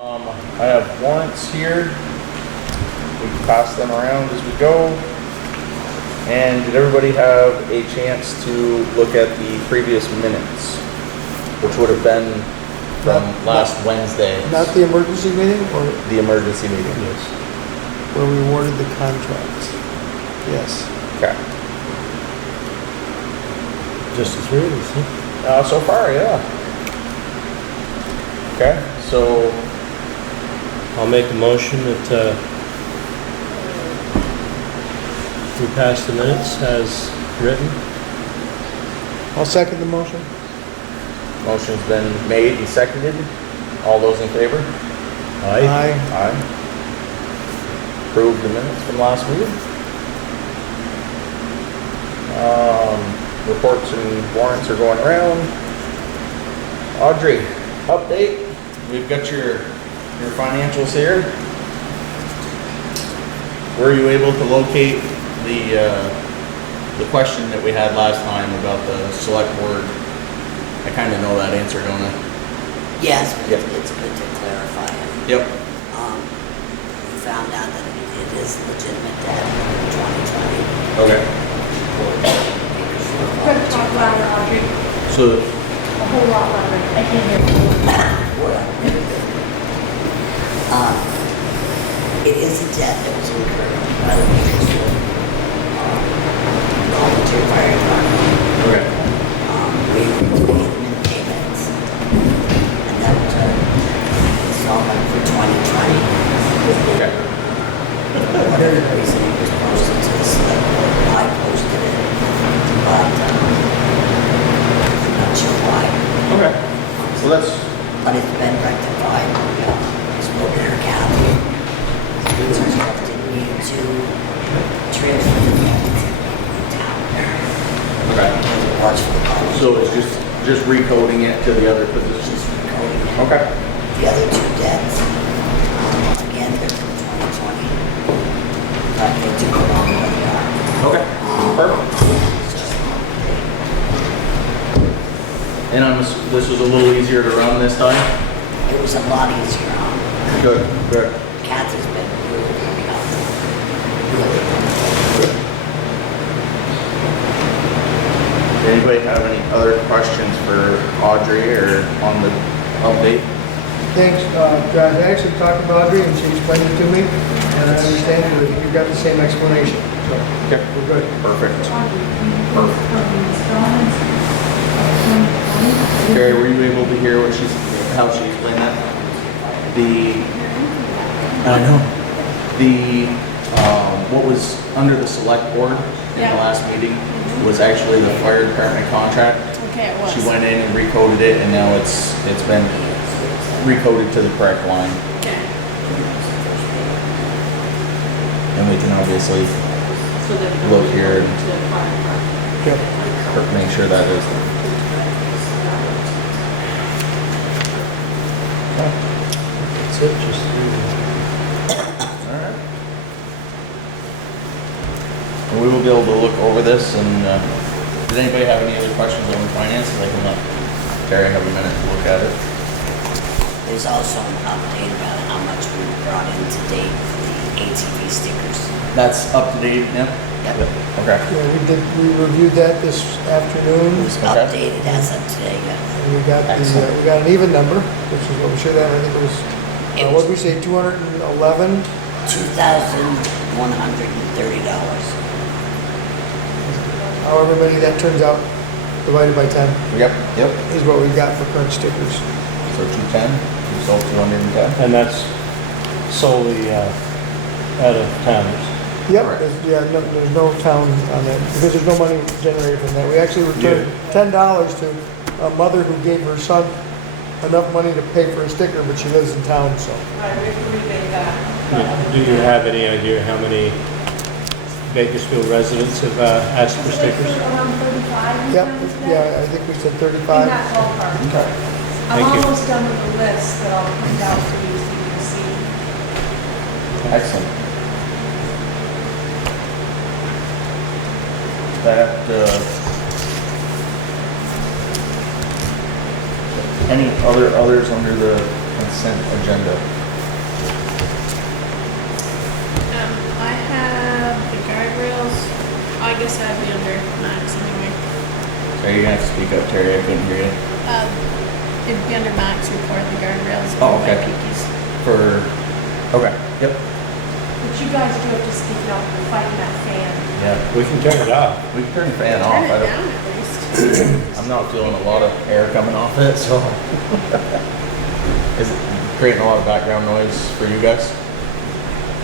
I have warrants here. We can pass them around as we go. And did everybody have a chance to look at the previous minutes, which would have been from last Wednesday? Not the emergency meeting or The emergency meeting. yes, where we awarded the contracts. Yes. Okay. Just the three of us, huh? So far, yeah. Okay, so I'll make a motion that we pass the minutes as written. I'll second the motion. motion's been made and seconded. All those in favor? Aye. Aye. Approve the minutes from last meeting. Reports and warrants are going around. Audrey, update. We've got your financials here. Were you able to locate the question that we had last time about the select board? I kind of know that answer, don't I? Yes, but Yep. it's good to clarify it. Yep. We found out that it is legitimate debt in 2020. Okay. Could talk louder, Audrey. So, A whole lot louder. I can't hear you. It is a debt that was incurred by the Bakersfield volunteer fire department. okay. We made admin payments, and that was our installment for 2020. Okay. Whatever the reason it was posted to the select board, I posted it, but I'm not sure why. Okay. So that's, But it's been rectified. Spoke to her Kathy. It's instructed me to transfer the funds in town. okay. Watch for the call. So it's just recoding it to the other positions. Just recoding it. Okay. The other two debts, again, they're from 2020. But they took a long way they are. Okay. Perfect. It's just a long day. And this was a little easier to run this time? It was a lot easier on. Good, good. Kathy's been really looking out. Really. Anybody have any other questions for Audrey or on the update? Thanks, Josh. I actually talked to Audrey and she explained it to me, and I understand that you got the same explanation. So, Okay. we're good. Perfect. Audrey, can you go from the installments of 2020? Carrie, were you able to hear how she explained that? I know. What was under the select board in the Yeah. last meeting was actually the fire department contract. Okay, it was. She went in and recoded it, and now it's been recoded to the correct line. Okay. And we can obviously So then look here and to the fire department. Yep. make sure that is. That's it, just Alright. And we will be able to look over this and, did anybody have any other questions on the finances? I can let Terry have a minute to look at it. There's also an update about how much we brought in to date for the ATV stickers. That's up to date now? Yep. Okay. Yeah, we reviewed that this afternoon, It was Okay. updated as of today, yeah. and we got Excellent. we got an even number, which is what we should have. I think it was, It what was- did we say, 211? $2,130. However many that turns out, divided by 10, Yep, yep. is what we got for current stickers. So 210, you sold 210? And that's solely out of towners. Yep, Correct. there's no town on that, because there's no money generated from that. We actually returned $10 to a mother who gave her son enough money to pay for a sticker, but she lives in town, so. Right, we rebate that. Do you have any idea how many Bakersfield residents have asked for stickers? Around 35. Yep, yeah, I think we said In 35. that ballpark. Okay. I'm Thank you. almost done with the list that I'll print out for you so you can see. Excellent. That, any others under the consent agenda? I have the guardrails, I guess that'd be under Max anyway. Sorry, you're gonna have to speak up, Terry, I couldn't hear you. It'd be under Max report, the guardrails. Oh, and the okay. Pikis. Okay, yep. But you guys do have to speak up, we're fighting that fan. Yeah, We can turn it off. we can turn the fan off. Turn it I don't, down at least. I'm not feeling a lot of air coming off it, so. Is it creating a lot of background noise for you guys?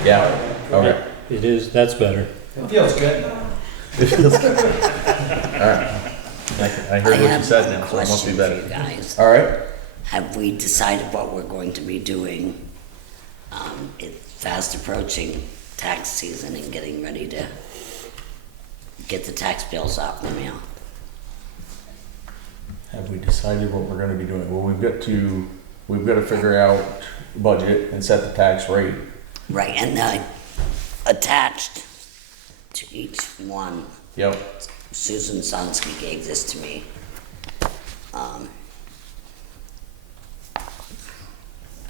Yeah, okay. It is, that's better. It feels good. It feels good. Alright. I heard what you said now, so it must be Question for better. you guys. Alright, Have we decided what we're going to be doing? It's fast approaching tax season and getting ready to get the tax bills out in the mail. have we decided what we're gonna be doing? Well, we've got to figure out budget and set the tax rate. Right, and attached to each one, Yep. Susan Sonsky gave this to me.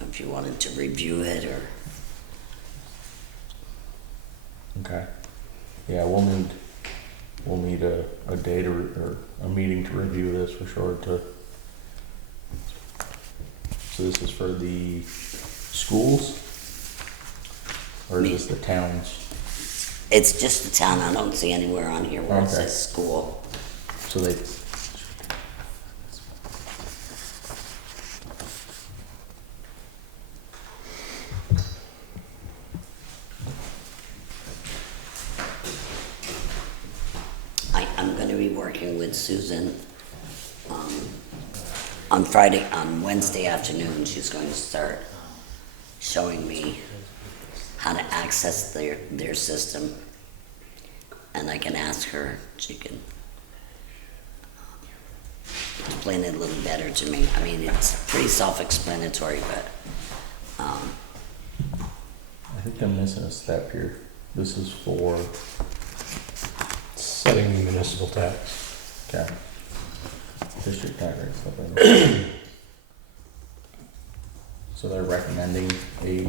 If you wanted to review it or, Okay. Yeah, we'll need a day to, or a meeting to review this for sure to. So this is for the schools? Or is this the towns? it's just the town, I don't see anywhere on here where it Okay. says school. So they. I'm gonna be working with Susan, on Wednesday afternoon, she's going to start showing me how to access their system. And I can ask her, she can explain it a little better to me. I mean, it's pretty self-explanatory, but, I think I'm missing a step here. This is for, Setting the municipal tax. okay. District tax rate stuff. I know. So they're recommending a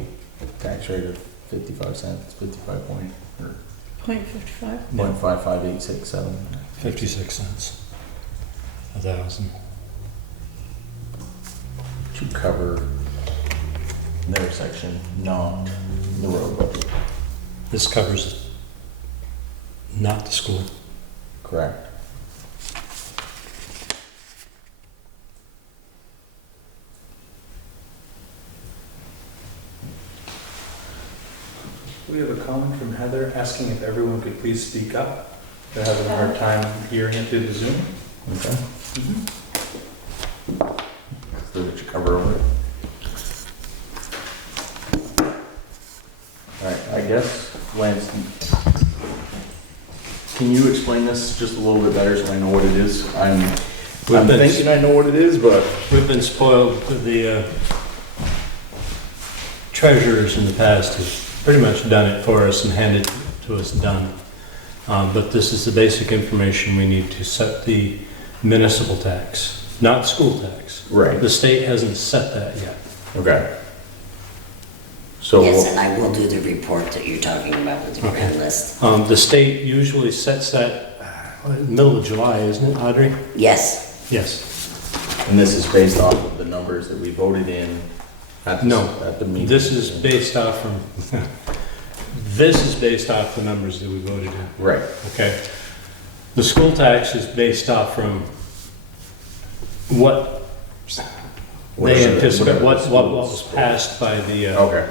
tax rate of 55 cents, 55 point, or .55? 0.55867. 56 cents. 1,000. To cover their section, not the road budget, This covers not the school. correct? We have a comment from Heather asking if everyone could please speak up. They're having a hard time hearing it through the Zoom. Okay. So that you cover over it. Alright, I guess, Lance, can you explain this just a little bit better so I know what it is? I'm been- thinking I know what it is, but. We've been spoiled with the treasurers in the past have pretty much done it for us and handed it to us done. But this is the basic information we need to set the municipal tax, not school tax. Right. The state hasn't set that yet. Okay. So. yes, and I will do the report that you're talking about with the red list. The state usually sets that middle of July, isn't it, Audrey? Yes, Yes. And this is based off of the numbers that we voted in at the, No, at the meeting. this is based off from, this is based off the numbers that we voted in, Right. okay? The school tax is based off from what they anticipate, what was passed by the Okay,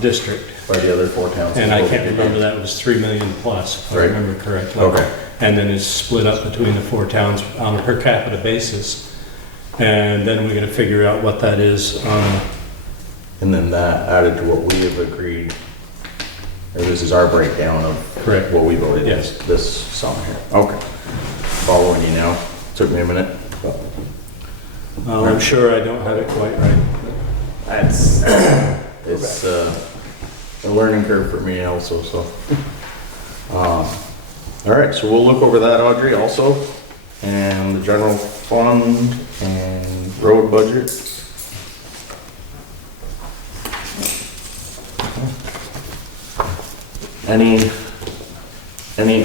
district. by the other four towns. And I can't remember, that was 3 million plus, if I Right. remember correctly. Okay. And then it's split up between the four towns on a per capita basis. And then we're gonna figure out what that is on, And then that added to what we have agreed, or this is our breakdown of. Correct. What we voted. Yes. This sum here. Okay. Following you now. Took me a minute. but I'm sure I don't have it quite right. That's, it's a learning curve for me also, so. All right, so we'll look over that, Audrey, also. And the general fund and road budget. Any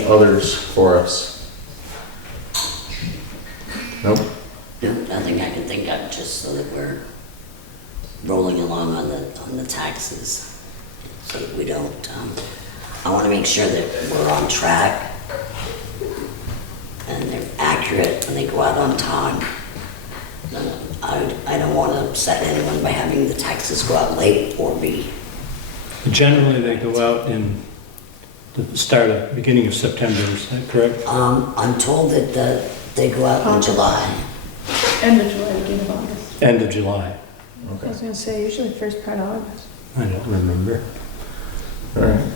others for us? Nope. No, nothing I can think of, just so that we're rolling along on the taxes, so that we don't, I wanna make sure that we're on track and they're accurate and they go out on time. I don't wanna upset anyone by having the taxes go out late or be, Generally, they go out in the beginning of September, is that correct? I'm told that they go out in August. July. End of July, beginning of August. End of July. I was gonna say, usually first part of August. I don't remember. All right.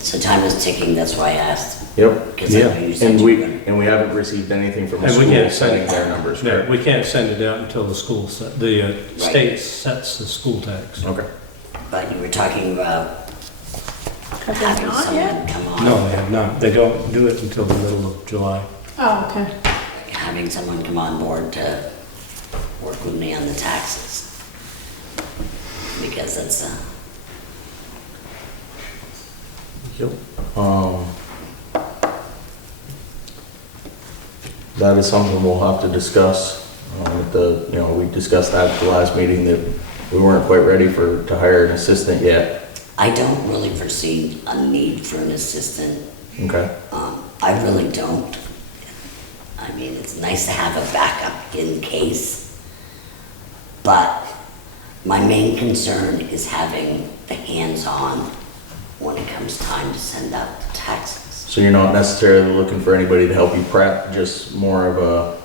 So time is ticking, that's why I asked. Yep. 'Cause I know you said And you were we, gonna- and we haven't received anything from the And we school can't send setting it. their numbers, No, correct? we can't send it out until the school, the state sets the school tax. Okay. But you were talking about Have they having not someone yet? come on. No, they have not. They don't do it until the middle of July. Oh, okay. Having someone come on board to work with me on the taxes. Because that's, Yep. That is something we'll have to discuss. We discussed that at the last meeting, that we weren't quite ready to hire an assistant yet. I don't really foresee a need for an assistant. Okay. I really don't. I mean, it's nice to have a backup in case. But my main concern is having the hands-on when it comes time to send out the taxes. So you're not necessarily looking for anybody to help you prep, just more of a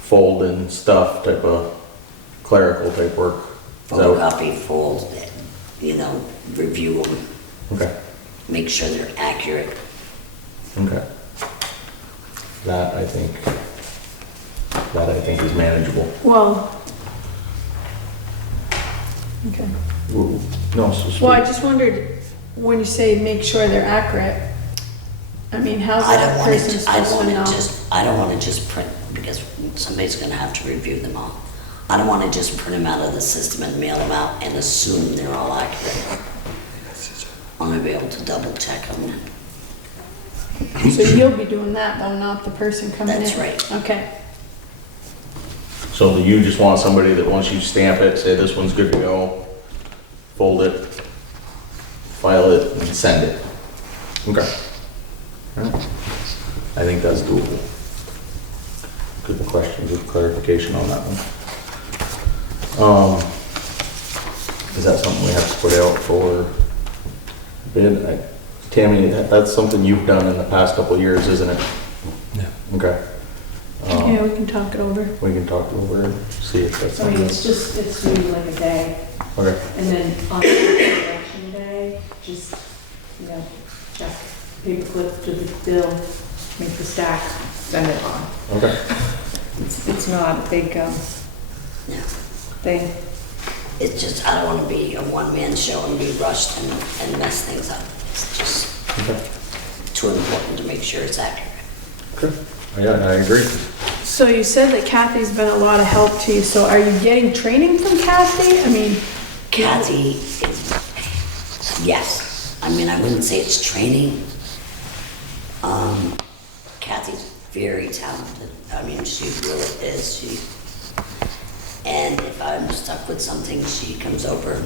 fold and stuff type of clerical type work? Is that what- Photocopy, fold, review them, Okay, make sure they're accurate. okay. That I think is manageable. Well. Okay. Ooh, no, so Well, I speak. just wondered, when you say make sure they're accurate, I mean, how's I don't that want person to, supposed to know? I don't want to just print, because somebody's gonna have to review them all. I don't want to just print them out of the system and mail them out and assume they're all accurate. I'm gonna be able to double check them. So you'll be doing that though, not the person coming in? That's right. Okay. So you just want somebody that once you stamp it, say this one's good to go, fold it, file it, and send it. Okay. Alright. I think that's doable. Good question, good clarification on that one. Is that something we have to put out for bid? Tammy, that's something you've done in the past couple of years, isn't it? Yeah. Okay. Yeah, we can talk it over. We can talk over and see if that's I mean, something. it's really like a day, Okay, and then on election day, just, check paperclip to the bill, make the stack, send it on. okay. It's not a big, Yeah. thing. It's just, I don't want to be a one-man show and be rushed and mess things up. It's just Okay. too important to make sure it's accurate. Okay. Yeah, I agree. So you said that Kathy's been a lot of help to you, so are you getting training from Kathy? I mean, Kathy is, yes. I mean, I wouldn't say it's training. Kathy's very talented. I mean, she really is. And if I'm stuck with something, she comes over.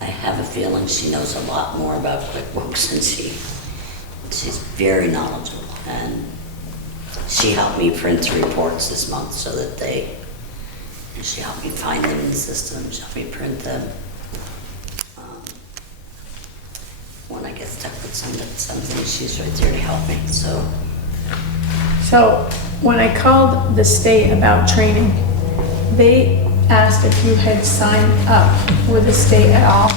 I have a feeling she knows a lot more about QuickBooks than she's very knowledgeable. And she helped me print the reports this month so that she helped me find them in the system, she helped me print them. When I get stuck with something, she's right there to help me, so. so when I called the state about training, they asked if you had signed up with the state at all.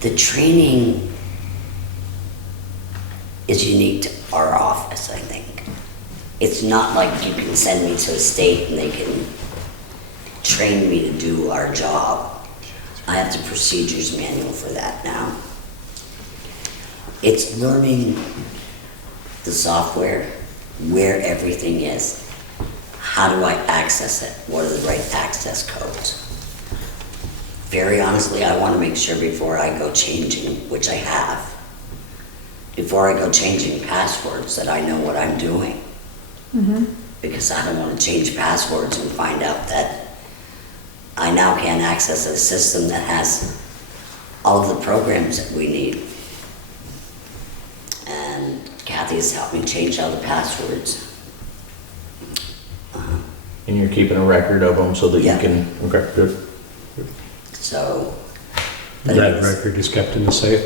The training is unique to our office, I think. It's not like you can send me to a state and they can train me to do our job. I have the procedures manual for that now. It's learning the software, where everything is. how do I access it? What are the right access codes? Very honestly, I want to make sure before I go changing, which I have, before I go changing passwords, that I know what I'm doing. Because I don't want to change passwords and find out that I now can't access a system that has all of the programs that we need. And Kathy's helped me change all the passwords. And you're keeping a record of them so that you Yeah. can, okay, good. So, but That it's- record is kept in the safe?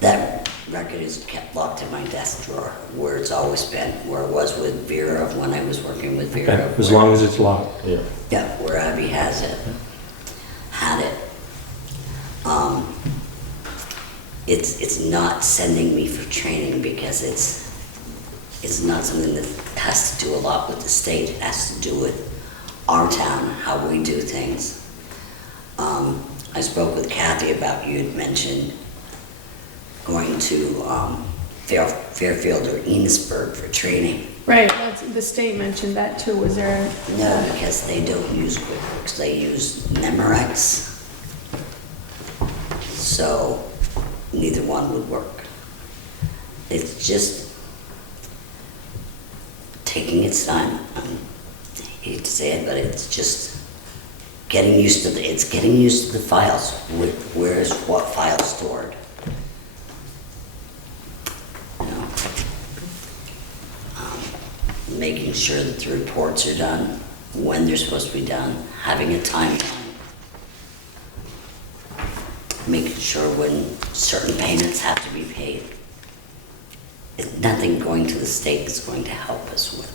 that record is kept locked in my desk drawer, where it's always been, where it was with Vera when I was working with Vera. Okay, as long as it's locked. Yeah. Yeah, where Abby has it, had it. It's not sending me for training because it's not something that has to do a lot with the state. It has to do with our town, how we do things. I spoke with Kathy about, you had mentioned going to Fairfield or Enosburg for training. Right, the state mentioned that too. Was there? No, because they don't use QuickBooks, they use Memorex. So neither one would work. It's just taking its time. I hate to say it, but it's just getting used to the files. Where's what file stored? You know, making sure that the reports are done when they're supposed to be done, having a timeline, making sure when certain payments have to be paid. It's nothing going to the state is going to help us with.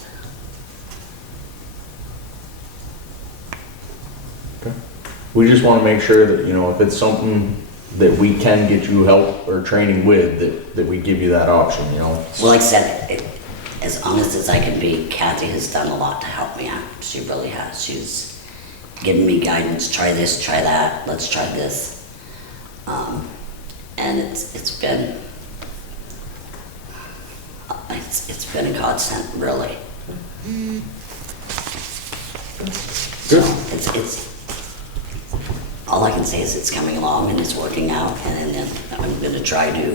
We just want to make sure that, you know, if it's something that we can get you help or training with, that we give you that option, you know? Well, like I said, as honest as I can be, Kathy has done a lot to help me out. She really has. She's given me guidance, try this, try that, let's try this. And it's been a godsend, really. Good. It's all I can say is it's coming along and it's working out, and then I'm gonna try to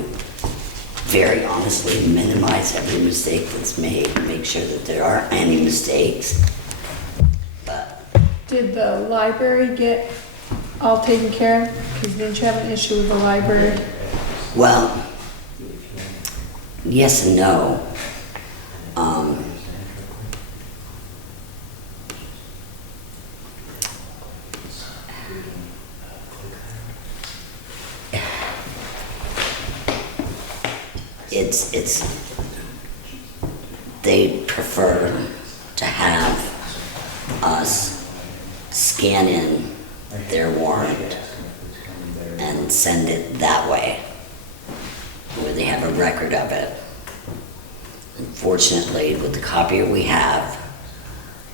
very honestly minimize every mistake that's made, make sure that there aren't any mistakes. But Did the library get all taken care of? Because didn't you have an issue with the library? well, yes and no. They prefer to have us scan in their warrant and send it that way, where they have a record of it. Unfortunately, with the copier we have,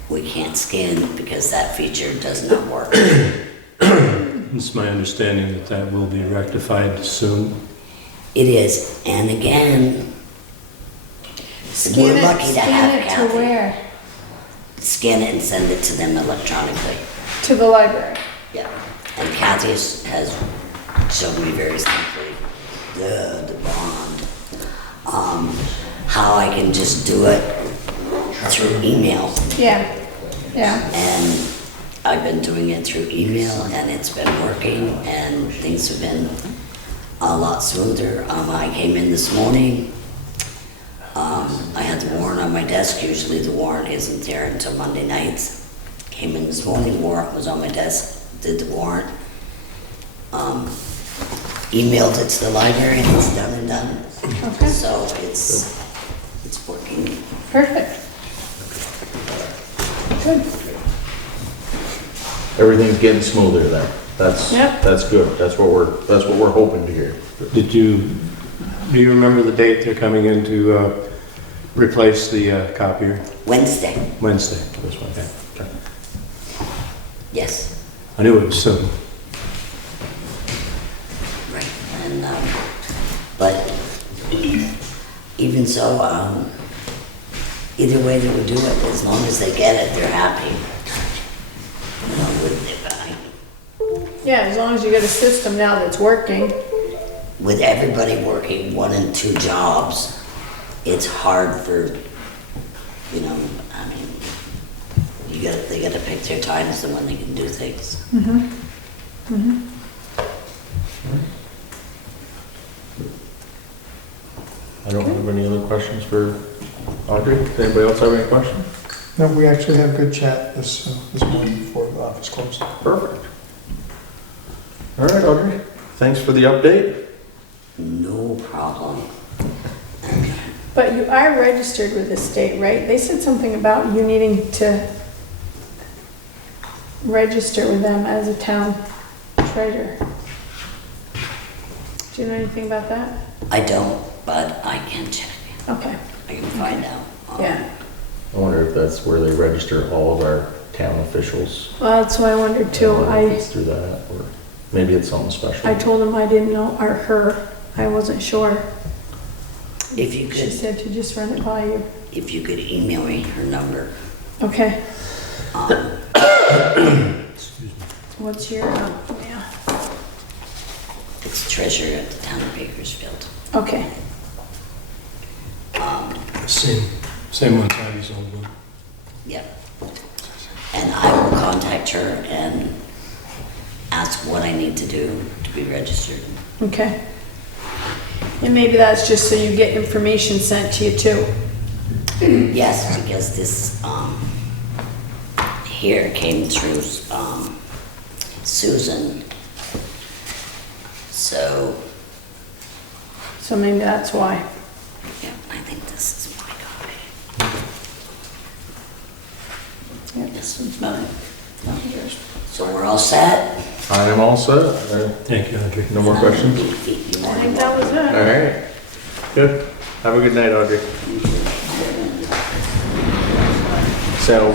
we can't scan because that feature does not work. It's my understanding that that will be rectified soon. It is, and again, we're lucky to have Scan it to Kathy. where? Scan it and send it to them electronically. To the library. Yeah, and Kathy has shown me very simply the bond, how I can just do it through email. Yeah, yeah. And I've been doing it through email, and it's been working, and things have been a lot smoother. I came in this morning. I had the warrant on my desk. Usually the warrant isn't there until Monday nights. Came in this morning, warrant was on my desk, did the warrant. Emailed it to the library, and it's done and done. Okay, So it's working. perfect. Good. Everything's getting smoother there. That's, Yep. that's good. That's what we're hoping to hear. Do you remember the date they're coming in to replace the copier? Wednesday, Wednesday, this one, okay. yes. I knew it was soon. Right, and, but even so, either way they would do it, as long as they get it, they're happy. You know, Yeah, as long as you get a system now that's working. with everybody working 1 and 2 jobs, it's hard for, you know, I mean, they gotta pick their times and when they can do things. I don't have any other questions for Audrey. Does anybody else have any questions? No, we actually had a good chat this morning before the office closed. Perfect. All right, Audrey. Thanks for the update. No problem. But you are registered with the state, right? They said something about you needing to register with them as a town treasurer. Do you know anything about that? I don't, but I can check. Okay, I can find out. yeah. I wonder if that's where they register all of our town officials. Well, that's what I wondered too. I wonder if it's through that, or maybe it's something special. I told him I didn't know, or her, I wasn't sure. If you She could, said to just run it by you. if you could email me her number. Okay, Excuse me. what's your, yeah, It's treasurer at the town of Bakersfield. okay. Same one, Tabby's old one. Yep. And I will contact her and ask what I need to do to be registered. Okay. And maybe that's just so you get information sent to you too. Yes, because this, here came through, Susan. So, So maybe that's why. yeah, I think this is my copy. Yep. This one's mine, not yours. So we're all set? I am all set. Thank you, Audrey. No more questions? I think that was it. All right. Good. Have a good night, Audrey. So,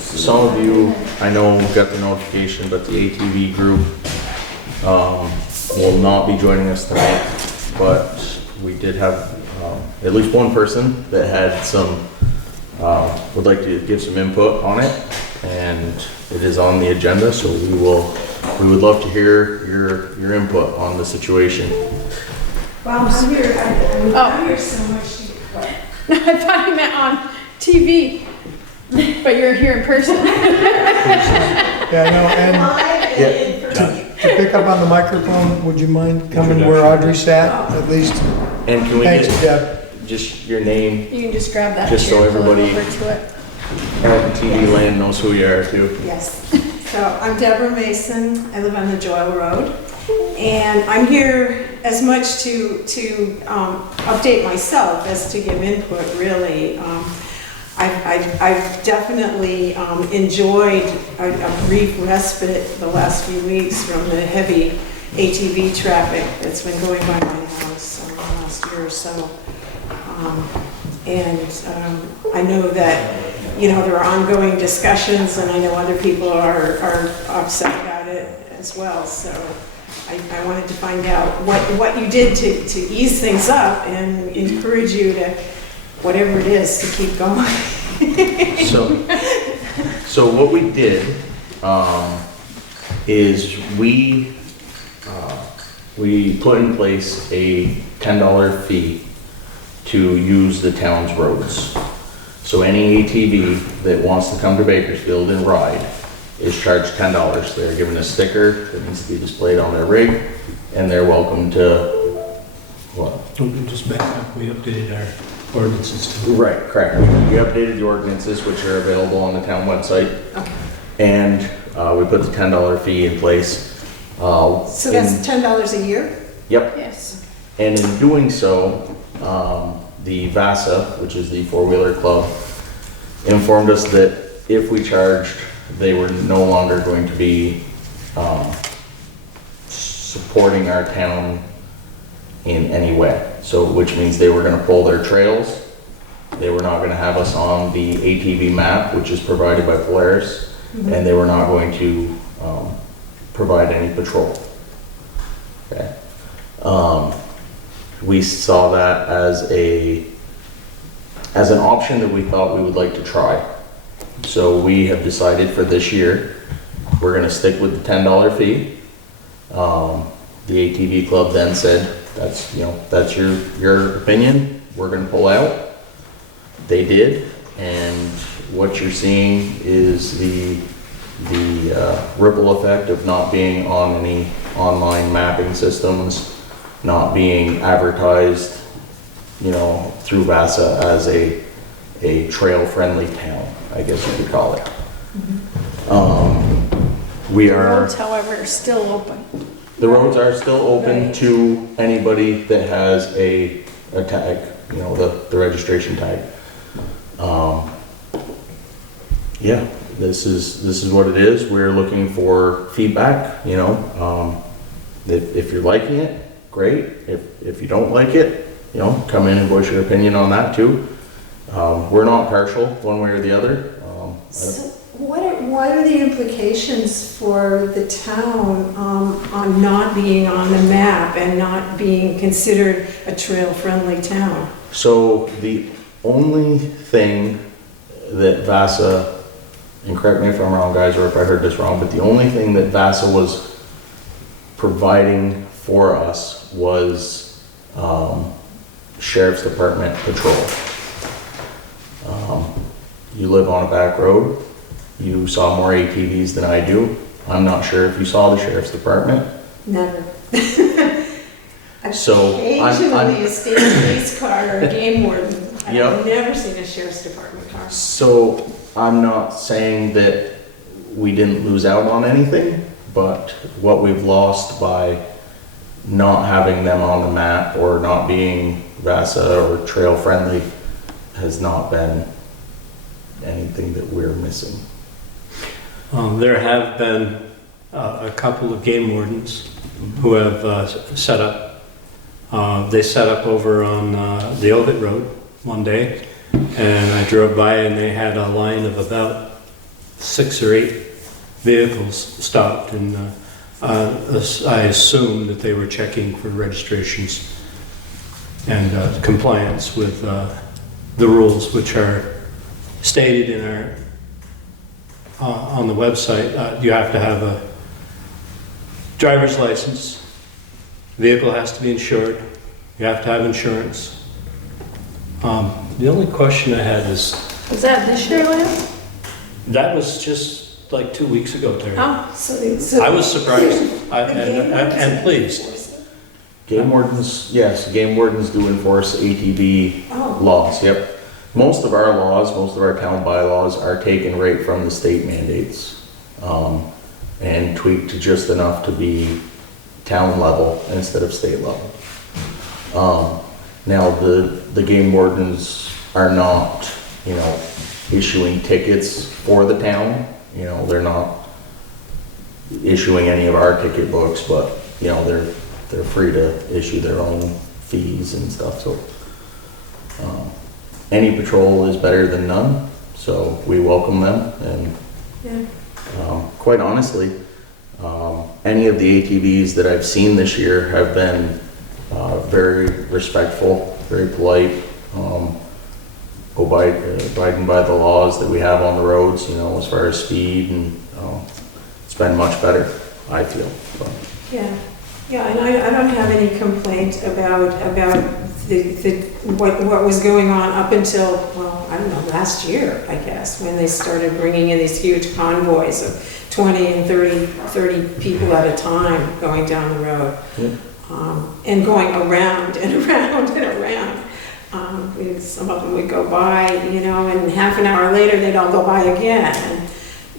some of you, I know, got the notification, but the ATV group will not be joining us tonight, but we did have at least one person that had some, would like to give some input on it, and it is on the agenda, so we would love to hear your input on the situation. Well, I'm here, I'm here so much. I thought you meant on TV, but you're here in person. Yeah, no, and to pick up on the microphone, would you mind coming where Audrey sat, at least? And can we Thanks, get Deb. just your name, You can just grab that. Just so chair, pull it everybody- over to it. TV land knows who you are too? Yes. So I'm Deborah Mason. I live on the Joyle Road. And I'm here as much to update myself as to give input, really. I've definitely enjoyed a brief respite the last few weeks from the heavy ATV traffic that's been going by my house the last year or so. I know that, you know, there are ongoing discussions, and I know other people are upset about it as well. So I wanted to find out what you did to ease things up and encourage you to, whatever it is, to keep going. So what we did is we put in place a $10 fee to use the town's roads. So any ATV that wants to come to Bakersfield and ride is charged $10. They're given a sticker that needs to be displayed on their rig, and they're welcome to, what? Don't we just back up, we updated our ordinances too. Right, correct. We updated the ordinances, which are available on the town website. Okay. And we put the $10 fee in place. So that's $10 a year? Yep. Yes. And in doing so, the VASA, which is the four-wheeler club, informed us that if we charged, they were no longer going to be supporting our town in any way. So, which means they were gonna pull their trails. They were not gonna have us on the ATV map, which is provided by Polaris, and they were not going to provide any patrol. Okay. we saw that as an option that we thought we would like to try. So we have decided for this year, we're gonna stick with the $10 fee. The ATV club then said, that's, you know, that's your opinion, we're gonna pull out. They did, and what you're seeing is the ripple effect of not being on any online mapping systems, not being advertised, you know, through VASA as a trail-friendly town, I guess you could call it. We The are, roads, however, are still open. the roads are still open Right. to anybody that has a tag, you know, the registration tag. Yeah, this is what it is. We're looking for feedback, you know. If you're liking it, great. If you don't like it, you know, come in and voice your opinion on that too. We're not partial one way or the other. So what are the implications for the town on not being on the map and not being considered a trail-friendly town? So the only thing that VASA, and correct me if I'm wrong guys, or if I heard this wrong, but the only thing that VASA was providing for us was Sheriff's Department patrol. You live on a back road, you saw more ATVs than I do. I'm not sure if you saw the Sheriff's Department. Never. So, Occasionally a state police car or a game warden. Yep. I've never seen a sheriff's department car. So I'm not saying that we didn't lose out on anything, but what we've lost by not having them on the map or not being VASA or trail friendly has not been anything that we're missing. There have been a couple of game wardens who have set up. They set up over on the Ovid Road one day, and I drove by and they had a line of about 6 or 8 vehicles stopped, and I assumed that they were checking for registrations and compliance with the rules which are stated in our on the website. You have to have a driver's license, vehicle has to be insured, you have to have insurance. The only question I had is, Was that this year, Lance? that was just like 2 weeks ago, Terry. Oh, I was surprised and pleased. Game wardens, yes, game wardens do enforce ATV Oh. laws, yep. Most of our laws, most of our town bylaws are taken right from the state mandates, and tweaked just enough to be town level instead of state level. Now, the game wardens are not, you know, issuing tickets for the town. You know, they're not issuing any of our ticket books, but, you know, they're free to issue their own fees and stuff, so. Any patrol is better than none, so we welcome them, and Yeah. quite honestly, any of the ATVs that I've seen this year have been very respectful, very polite, abiding by the laws that we have on the roads, you know, as far as speed, and it's been much better, I feel. So. Yeah, and I don't have any complaint about what was going on up until, well, I don't know, last year, I guess, when they started bringing in these huge convoys of 20 and 30 people at a time going down the road. Yeah. And going around and around and around. Some of them would go by, you know, and half an hour later, they'd all go by again. And,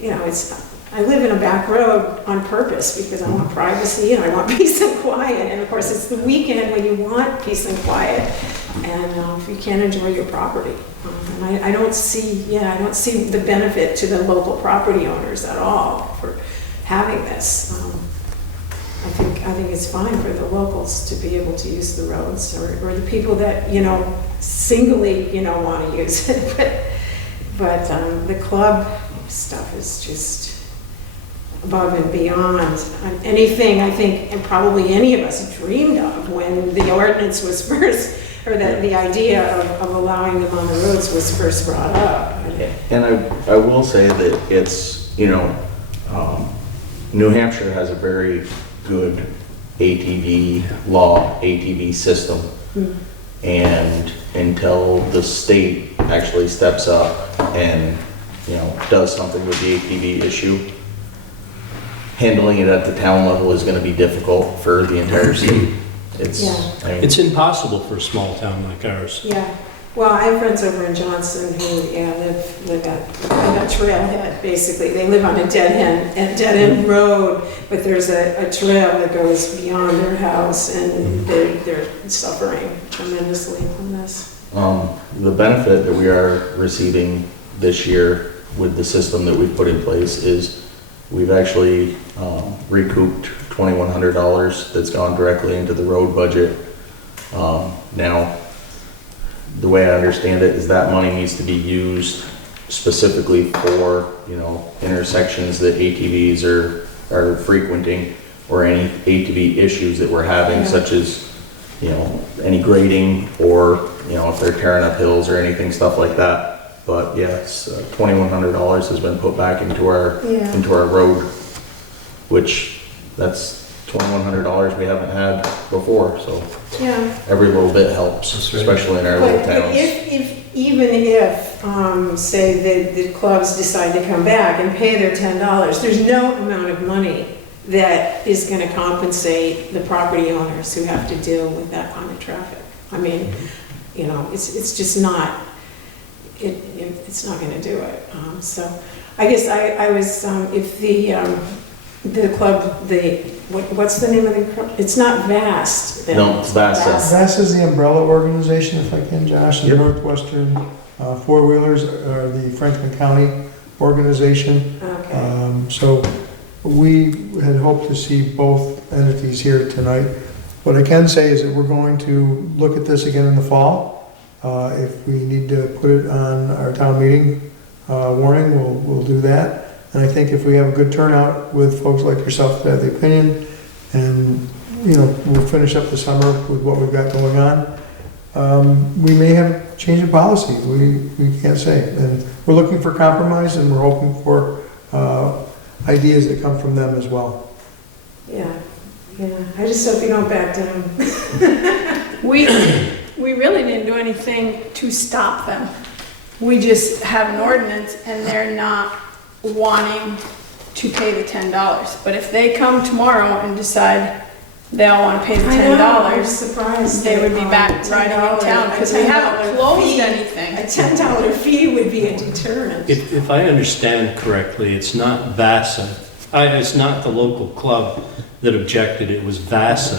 you know, I live in a back road on purpose because I want privacy and I want peace and quiet. And of course, it's the weekend when you want peace and quiet, and if you can't enjoy your property. And I don't see the benefit to the local property owners at all for having this. I think it's fine for the locals to be able to use the roads, or the people that, you know, singly, you know, want to use it. But the club stuff is just, above and beyond anything I think, and probably any of us dreamed of when the ordinance was first, or the idea of allowing them on the roads was first brought up. And I will say that it's, New Hampshire has a very good ATV law, ATV system. And until the state actually steps up and, does something with the ATV issue, handling it at the town level is gonna be difficult for the entire state. It's impossible for a small town like ours. Yeah, well, I have friends over in Johnson who, live at a trailhead, basically. They live on a dead-end road, but there's a trail that goes beyond their house, and they're suffering tremendously from this. The benefit that we are receiving this year with the system that we've put in place is we've actually recouped $2,100 that's gone directly into the road budget. Now, the way I understand it is that money needs to be used specifically for, intersections that ATVs are frequenting, or any ATV issues that we're having, such as, any grading, or, if they're tearing up hills or anything, stuff like that. But yes, $2,100 has been put back into our road, which that's $2,100 we haven't had before, so every little bit helps, especially in our little But towns. even if, say, the clubs decide to come back and pay their $10, there's no amount of money that is gonna compensate the property owners who have to deal with that kind of traffic. I mean, it's just not, it's not gonna do it. So I guess I was, if the club, what's the name of the club? It's not VAST. No, it's VASA. VASA is the umbrella organization, if I can, Josh, the Yep. Northwestern Four-Wheelers, are the Franklin County organization. Okay. So we had hoped to see both entities here tonight. What I can say is that we're going to look at this again in the fall. If we need to put it on our town meeting warning, we'll do that. And I think if we have a good turnout with folks like yourself that have the opinion, and, we'll finish up the summer with what we've got going on, we may have a change in policy. We can't say. And we're looking for compromise, and we're hoping for ideas that come from them as well. Yeah. I just hope you don't back down. We really didn't do anything to stop them. We just have an ordinance and they're not wanting to pay the $10. But if they come tomorrow and decide they all want to pay the I'm $10, surprised. they would be back riding in town, because we haven't closed anything. A $10 fee would be a deterrent. If I understand correctly, it's not VASA, it's not the local club that objected, it was VASA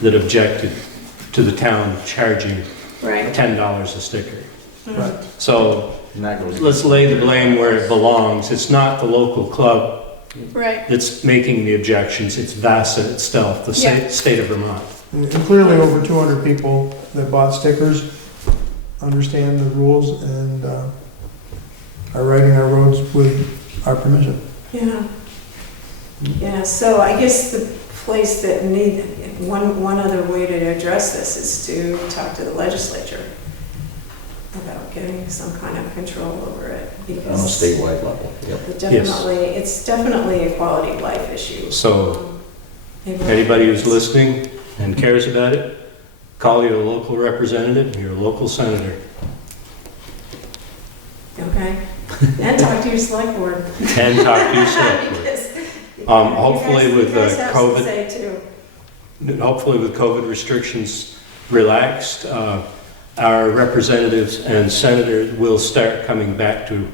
that objected to the town charging Right. $10 a sticker. Right. So And that goes. let's lay the blame where it belongs. It's not the local club Right. that's making the objections, it's VASA itself, the Yeah. state of Vermont. And clearly, over 200 people that bought stickers understand the rules and are riding our roads with our permission. Yeah, so I guess the place that one other way to address this is to talk to the legislature about getting some kind of control over it, On a because statewide level, yep. it's definitely a quality of life issue. So anybody who's listening and cares about it, call your local representative, your local senator. Okay, and talk to your select board. And talk to your select board. Hopefully with hopefully with COVID restrictions relaxed, our representatives and senators will start coming back to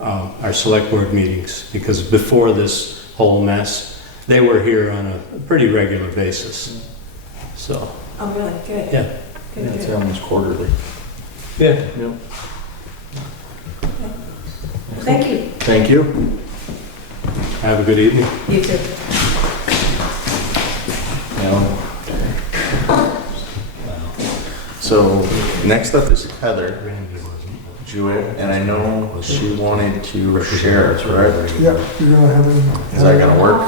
our select board meetings, because before this whole mess, they were here on a pretty regular basis. So, Oh, really? Good. yeah. Good, Yeah, it's good. almost quarterly. Yeah. Yep. Thank you. Thank you. Have a good evening. You too. Now, so next up is Heather. to it, and I know she wanted to share it, right? Yeah, you're gonna have him. Is that gonna work?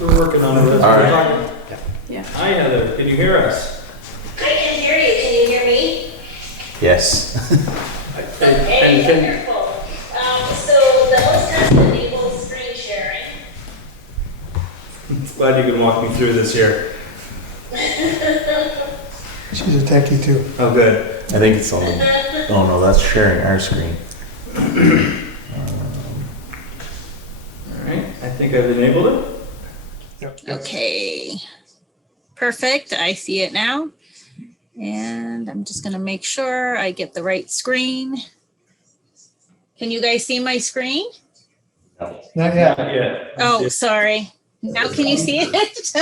We're working on it. All right. Hi Heather, can you hear us? I can hear you. Can you hear me? Yes. Okay, wonderful. So the host has to enable screen sharing. Glad you can walk me through this here. She's a techie too. Oh, good. I think it's all, oh no, that's sharing our screen. All right, I think I've enabled it. Okay, perfect. I see it now. And I'm just gonna make sure I get the right screen. Can you guys see my screen? Not yet. Yeah. Oh, sorry. Now can you see it?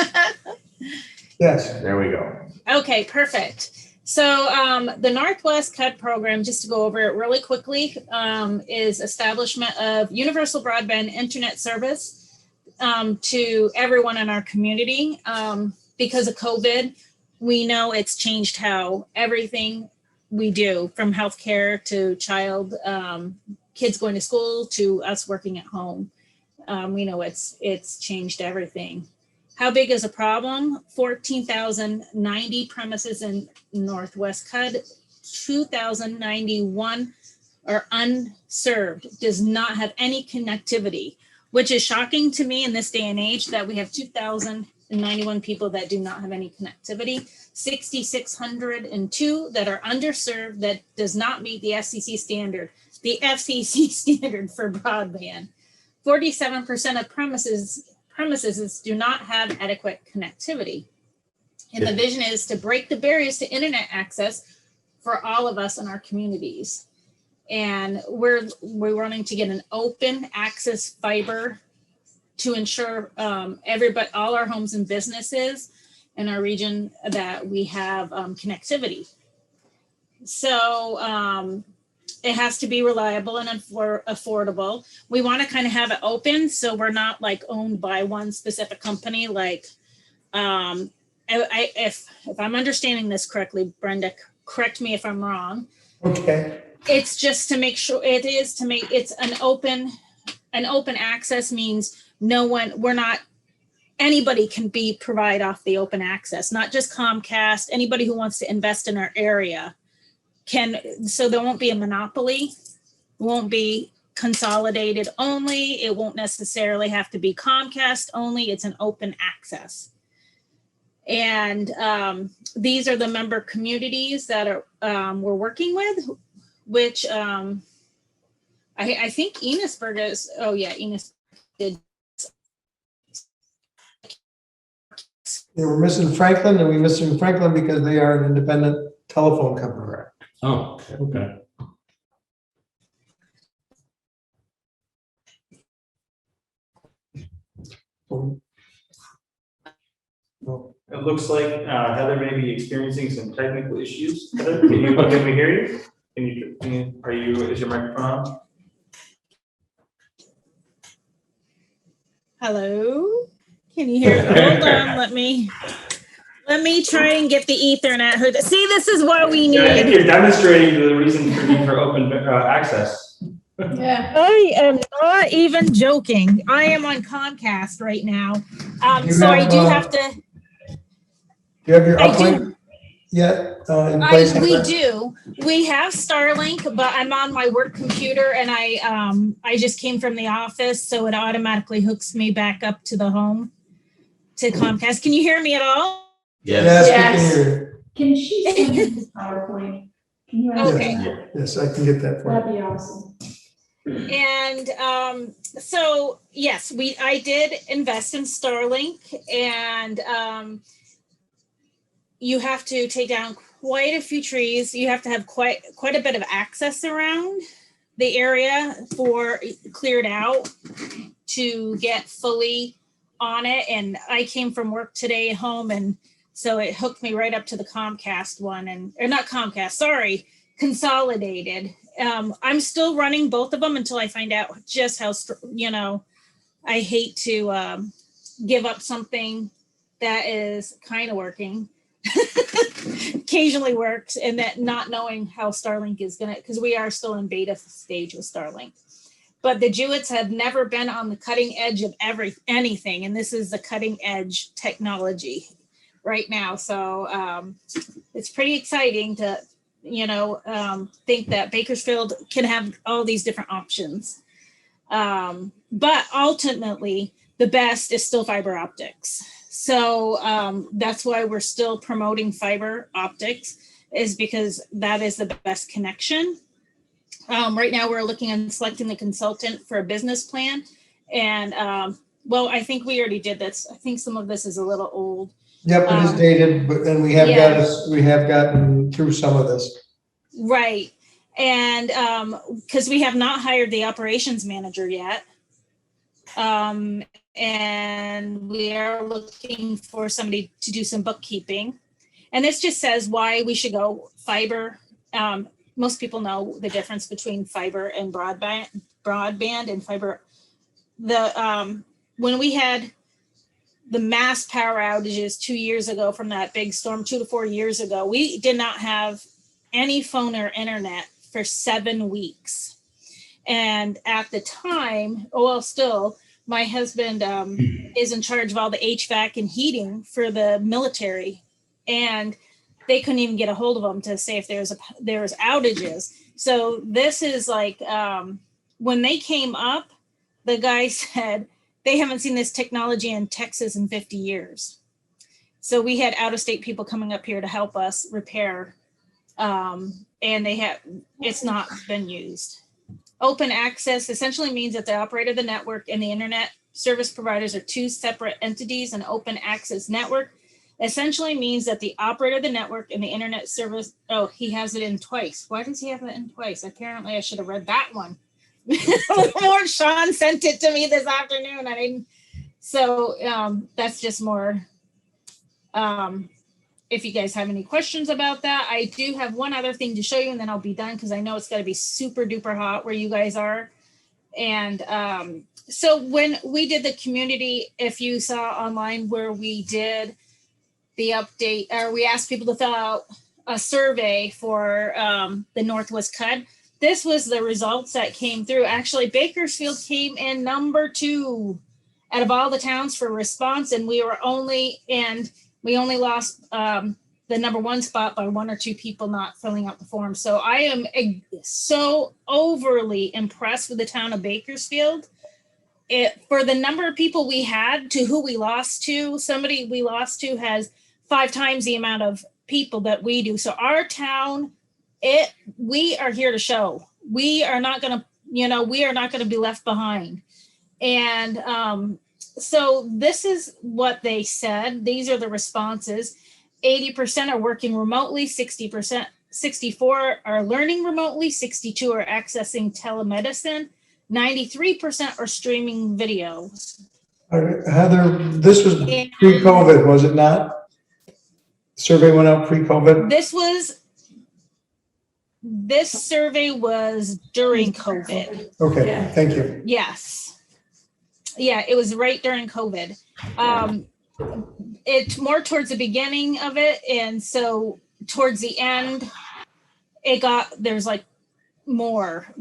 Yes. There we go. Okay, perfect. So the Northwest CUD program, just to go over it really quickly, is establishment of universal broadband internet service to everyone in our community. Because of COVID, we know it's changed how everything we do, from healthcare to kids going to school to us working at home. We know it's changed everything. How big is a problem? 14,090 premises in Northwest CUD, 2,091 are unserved, does not have any connectivity, which is shocking to me in this day and age that we have 2,091 people that do not have any connectivity, 6,602 that are underserved that does not meet the FCC standard for broadband. 47% of premises do not have adequate connectivity. And the vision is to break the barriers to internet access for all of us in our communities. And we're wanting to get an open access fiber to ensure all our homes and businesses in our region that we have connectivity. So it has to be reliable and affordable. We want to kind of have it open so we're not like owned by one specific company. Like, if I'm understanding this correctly, Brenda, correct me if I'm wrong. Okay. It's just to make sure it's an open access means anybody can provide off the open access, not just Comcast, anybody who wants to invest in our area so there won't be a monopoly, won't be consolidated only. It won't necessarily have to be Comcast only. It's an open access. And these are the member communities that we're working with, which I think Enosburg is, Enos did. They were missing Franklin, and we missing Franklin because they are an independent telephone company. Oh, okay. Well, It looks like Heather may be experiencing some technical issues. Heather, can we hear you? Is your microphone on? Hello? Can you hear? Hold on, let me try and get the Ethernet. See, this is what we need. Yeah, I think you're demonstrating the reason for need for open access. Yeah. I am not even joking. I am on Comcast right now. So I do have to. Do you have your I do. uplink yet in place? We do. We have Starlink, but I'm on my work computer and I just came from the office, so it automatically hooks me back up to the home to Comcast. Can you hear me at all? Yes, Yes. we can hear you. Can she send me this PowerPoint? Can you ask Okay. her? Yes, I can get that for you. That'd be awesome. And so yes, I did invest in Starlink, and you have to take down quite a few trees. You have to have quite a bit of access around the area for cleared out to get fully on it. And I came from work today home, and so it hooked me right up to the Comcast one, or not Comcast, sorry, Consolidated. I'm still running both of them until I find out just how, I hate to give up something that is kind of working. occasionally works, and that not knowing how Starlink is gonna, because we are still in beta stage with Starlink. But the Jewetts have never been on the cutting edge of anything, and this is the cutting edge technology right now. So it's pretty exciting to, think that Bakersfield can have all these different options. But ultimately, the best is still fiber optics. So that's why we're still promoting fiber optics, is because that is the best connection. Right now, we're looking at selecting the consultant for a business plan. And I think we already did this. I think some of this is a little old. Yep, it is dated, but then we have gotten through some of this. Right. And because we have not hired the operations manager yet. And we are looking for somebody to do some bookkeeping. And this just says why we should go fiber. Most people know the difference between fiber and broadband and fiber. When we had the mass power outages 2 years ago from that big storm, 2 to 4 years ago, we did not have any phone or internet for 7 weeks. And at the time, still, my husband is in charge of all the HVAC and heating for the military, and they couldn't even get a hold of them to say if there was outages. So this is like when they came up, the guy said they haven't seen this technology in Texas in 50 years. So we had out-of-state people coming up here to help us repair, and it's not been used. Open access essentially means that the operator of the network and the internet service providers are two separate entities. An open access network essentially means that the operator of the network and the internet service, he has it in twice. Why does he have it in twice? Apparently I should have read that one. More Sean sent it to me this afternoon. I didn't. So that's just more. If you guys have any questions about that, I do have one other thing to show you, and then I'll be done because I know it's got to be super duper hot where you guys are. And so when we did the community, if you saw online where we did the update, or we asked people to fill out a survey for the Northwest CUD. This was the results that came through. Actually, Bakersfield came in number 2 out of all the towns for response, and we only lost the number 1 spot by 1 or 2 people not filling out the form. So I am so overly impressed with the town of Bakersfield. For the number of people we had to who we lost to, somebody we lost to has 5 times the amount of people that we do. So our town, we are here to show. We are not going to be left behind. And so this is what they said. These are the responses. 80% are working remotely, 64% are learning remotely, 62 are accessing telemedicine, 93% are streaming videos. Heather, this was pre-COVID, was it not? Survey went out pre-COVID? This survey was during COVID. Okay, Yeah. thank you. Yes. Yeah, it was right during COVID. It's more towards the beginning of it. And so towards the end, there's like more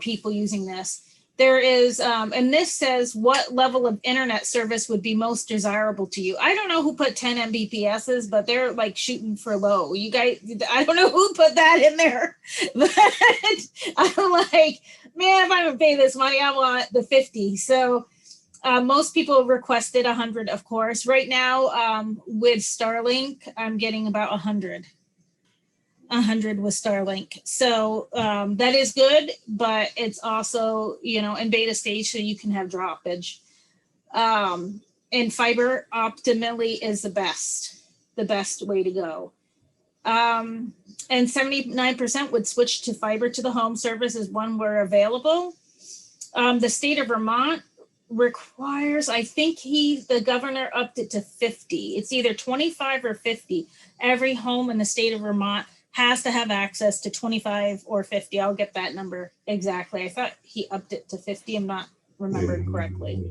people using this. There is, and this says what level of internet service would be most desirable to you. I don't know who put 10 Mbps's, but they're like shooting for low. You guys, I don't know who put that in there, but I'm like, man, if I'm gonna pay this money, I want the 50. So most people requested 100, of course. Right now, with Starlink, I'm getting about 100 with Starlink. So that is good, but it's also, in beta stage, so you can have droppage. And fiber optimally is the best way to go. And 79% would switch to fiber to the home services when we're available. The state of Vermont requires, I think the governor upped it to 50. It's either 25 or 50. Every home in the state of Vermont has to have access to 25 or 50. I'll get that number exactly. I thought he upped it to 50. I'm not remembering correctly.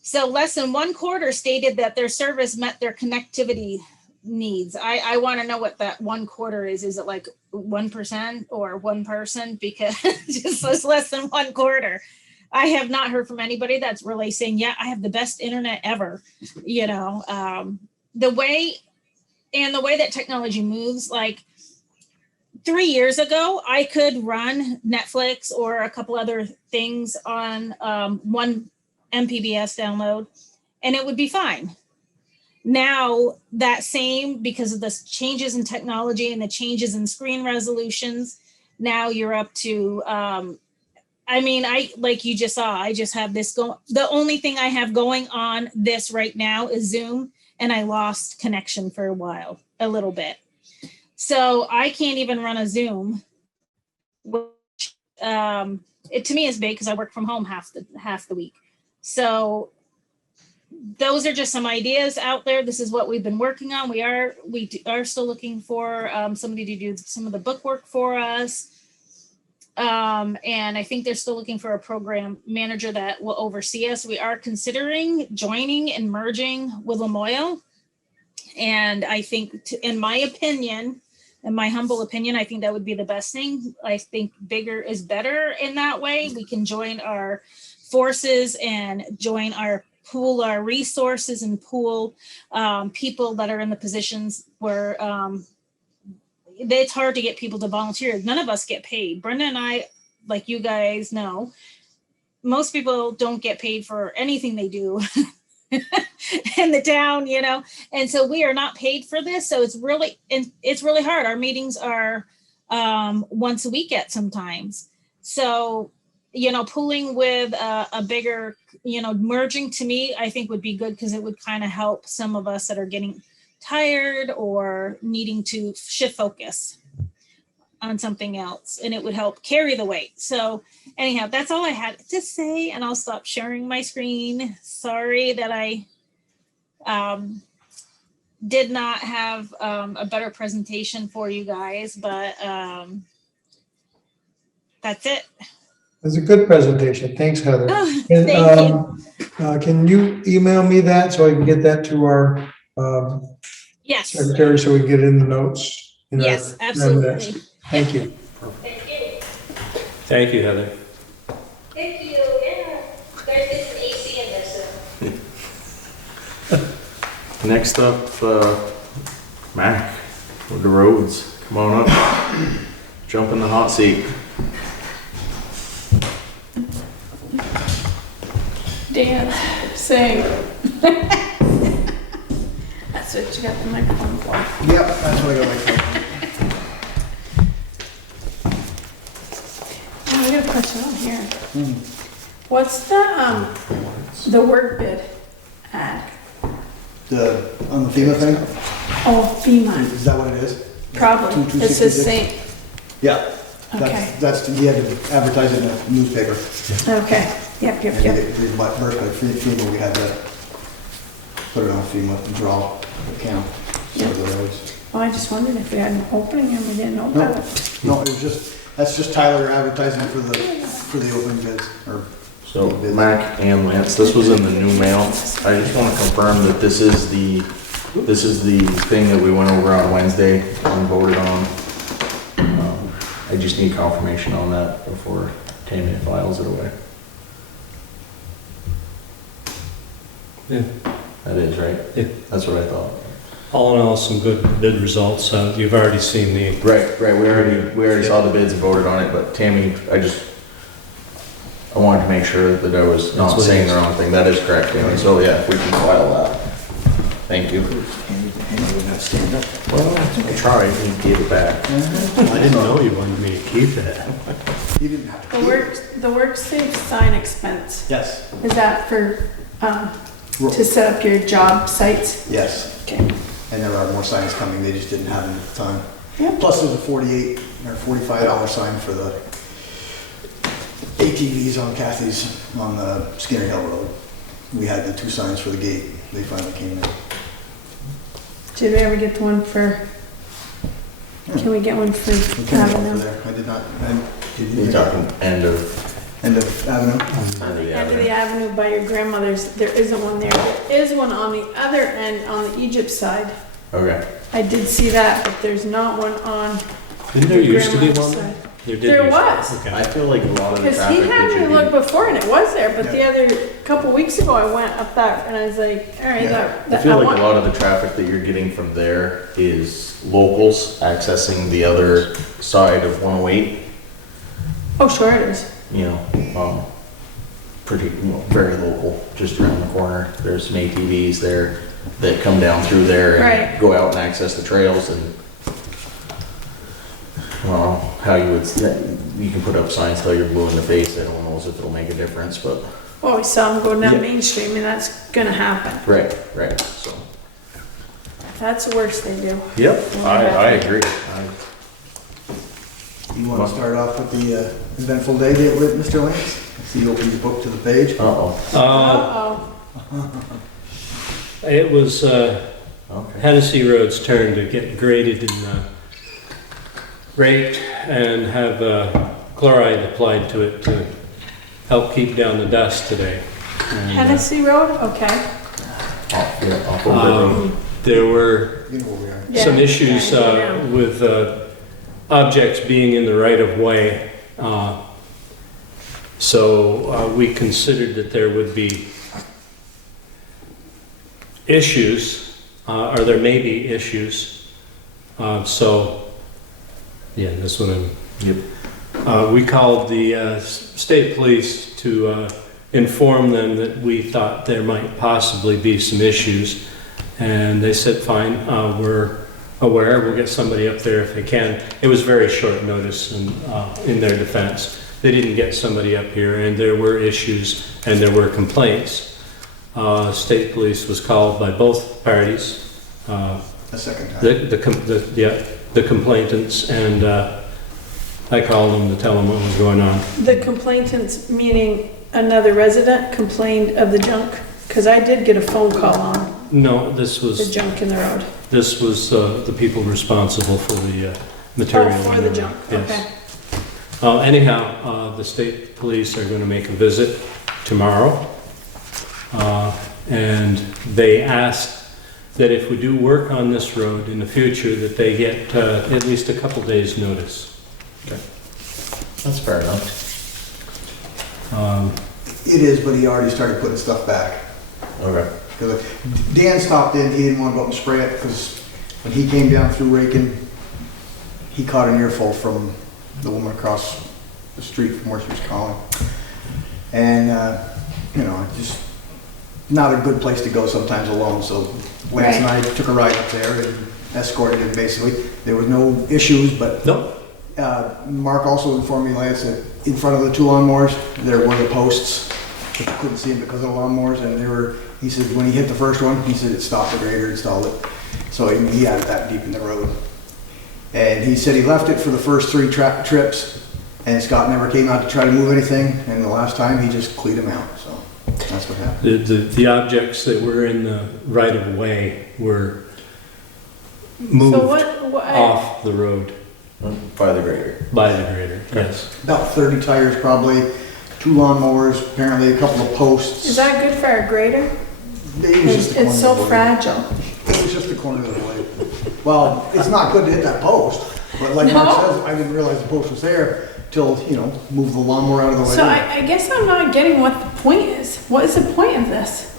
So less than 1/4 stated that their service met their connectivity needs. I want to know what that 1/4 is. Is it like 1% or one person? Because it's less than 1/4. I have not heard from anybody that's really saying, yeah, I have the best internet ever. You know, the way that technology moves, like 3 years ago, I could run Netflix or a couple other things on one MPBS download, and it would be fine. Now that same, because of the changes in technology and the changes in screen resolutions, now you're up to, like you just saw, I just have this going. The only thing I have going on this right now is Zoom, and I lost connection for a little bit. So I can't even run a Zoom, which it to me is big because I work from home half the week. So those are just some ideas out there. This is what we've been working on. We are still looking for somebody to do some of the book work for us. And I think they're still looking for a program manager that will oversee us. We are considering joining and merging with Lamoille. And I think, in my humble opinion, I think that would be the best thing. I think bigger is better in that way. We can join our forces and pool our resources and pool people that are in the positions where it's hard to get people to volunteer. None of us get paid. Brenda and I, like you guys know, most people don't get paid for anything they do in the town, you know, and so we are not paid for this. So it's really hard. Our meetings are once a week at sometimes. So, you know, pooling with a bigger, you know, merging to me, I think would be good because it would kind of help some of us that are getting tired or needing to shift focus on something else, and it would help carry the weight. So anyhow, that's all I had to say, and I'll stop sharing my screen. Sorry that I did not have a better presentation for you guys, but that's it. It's a good presentation. Thanks, Heather. Oh, And, thank you. Can you email me that so I can get that to our Yes. secretary so we can get it in the notes? Yes, absolutely. Thank you. Thank you. Thank you, Heather. Thank you, yeah. There's just an AC in there, so. Next up, Mac, with the roads. Come on up. Jump in the hot seat. Dan, saying. That's what you got the microphone for. Yep, that's what I got my phone. Oh, I got a question on here. What's the work bid ad? On the FEMA thing? Oh, FEMA, Is that what it is? probably. It says 266? Saint. Yeah. Okay. That's, you had to advertise it in a newspaper. Okay, yep. And you get reimbursed by FEMA, we had to put it on FEMA and draw account. So Yeah. the roads. Well, I just wondered if we had an opening and we didn't know about it. No, it was just, that's just Tyler advertising for the open bids, or. So Mac and Lance, this was in the new mail. I just want to confirm that this is the thing that we went over on Wednesday and voted on. I just need confirmation on that before Tammy files it away. Yeah. That is, right? Yeah. That's what I thought. All in all, some good bid results. You've already seen the. Right. We already saw the bids and voted on it, but Tammy, I wanted to make sure that I was not That's what saying it the is. wrong thing. That is correct, Tammy. So yeah, if we can file that. Thank you. Well, I tried and gave it back. I didn't know you wanted me to keep it. You didn't have to. The work safe sign expense, Yes, is that for, to set up your job sites? yes. Okay. And there are more signs coming, they just didn't have them at the time. Yep. Plus there's a $48 or $45 sign for the ATVs on Kathy's, on the Skinner Hill Road. We had the 2 signs for the gate, they finally came in. Did we ever get the one for, can we get one for We can go over Avenue? there, I did not, You're talking end of End of Avenue? the End of avenue. the avenue by your grandmother's, there isn't one there. There is one on the other end, on the Egypt side. Okay. I did see that, but there's not one on Didn't there used to be Grandma's one? side. There did There used to- was. Okay. I feel like a lot of the Because he traffic had that me you're look getting. before and it was there, but the other, couple weeks ago, I went up that and I was like, all right, I feel like a lot of the traffic that you're getting from there is locals accessing the other side of 108, Oh, sure it is. you know, pretty, very local, just around the corner. There's some ATVs there that come down through there and Right. go out and access the trails and, well, how you would, you can put up signs till you're blue in the face. I don't know if it'll make a difference, but. Well, we saw him go down Yeah. Main Street, I mean, that's gonna happen. Right, so. That's the worst they do. Yep, I agree. You want to start off with the eventful day, Mr. Lance? I see you opened your book to the page. Uh-oh. Uh-oh. It was Okay. Hennessy Road's turn to get graded and raked and have chloride applied to it to help keep down the dust today. And, Hennessy Road, okay. Off over there were You know where we are. Yeah. some issues Yeah. with objects being in the right of way. So we considered that there would be issues, or there may be issues. So, yeah, that's what I'm. Yep. We called the state police to inform them that we thought there might possibly be some issues. And they said, fine, we're aware, we'll get somebody up there if they can. It was very short notice and, in their defense. They didn't get somebody up here and there were issues and there were complaints. State police was called by both parties. A second time. The complainants, and I called them to tell them what was going on. The complainants, meaning another resident complained of the junk? Because I did get a phone call on No, this the was junk in the road. the people responsible for the material. Oh, for on the road. junk, Yes. okay. Anyhow, the state police are going to make a visit tomorrow. And they asked that if we do work on this road in the future, that they get at least a couple days' notice. That's fair enough. It is, but he already started putting stuff back. Okay. Because Dan stopped in, he didn't want to go up and spray it, because when he came down through raking, he caught an earful from the woman across the street from where she was calling. And, just not a good place to go sometimes alone, so Lance and I took a ride up there and escorted him basically. There was no issues, but No, Mark also informed me, Lance, that in front of the two lawnmowers, there were the posts, but you couldn't see them because of the lawnmowers, and they were, he said, when he hit the first one, he said it stopped the grader, installed it. So he had it that deep in the road. And he said he left it for the first three trips, and Scott never came out to try to move anything, and the last time, he just cleaned them out, so that's what happened. the objects that were in the right of way were moved So what, off the road By the grader. by the grader, yes. About 30 tires probably, two lawnmowers, apparently a couple of posts. is that good for a grader? It was just the corner It's of so the blade. fragile. It was just the corner of the blade. Well, it's not good to hit that post, but like Mark No. says, I didn't realize the post was there till, move the lawnmower out of the way. So I guess I'm not getting what the point is. What is the point of this?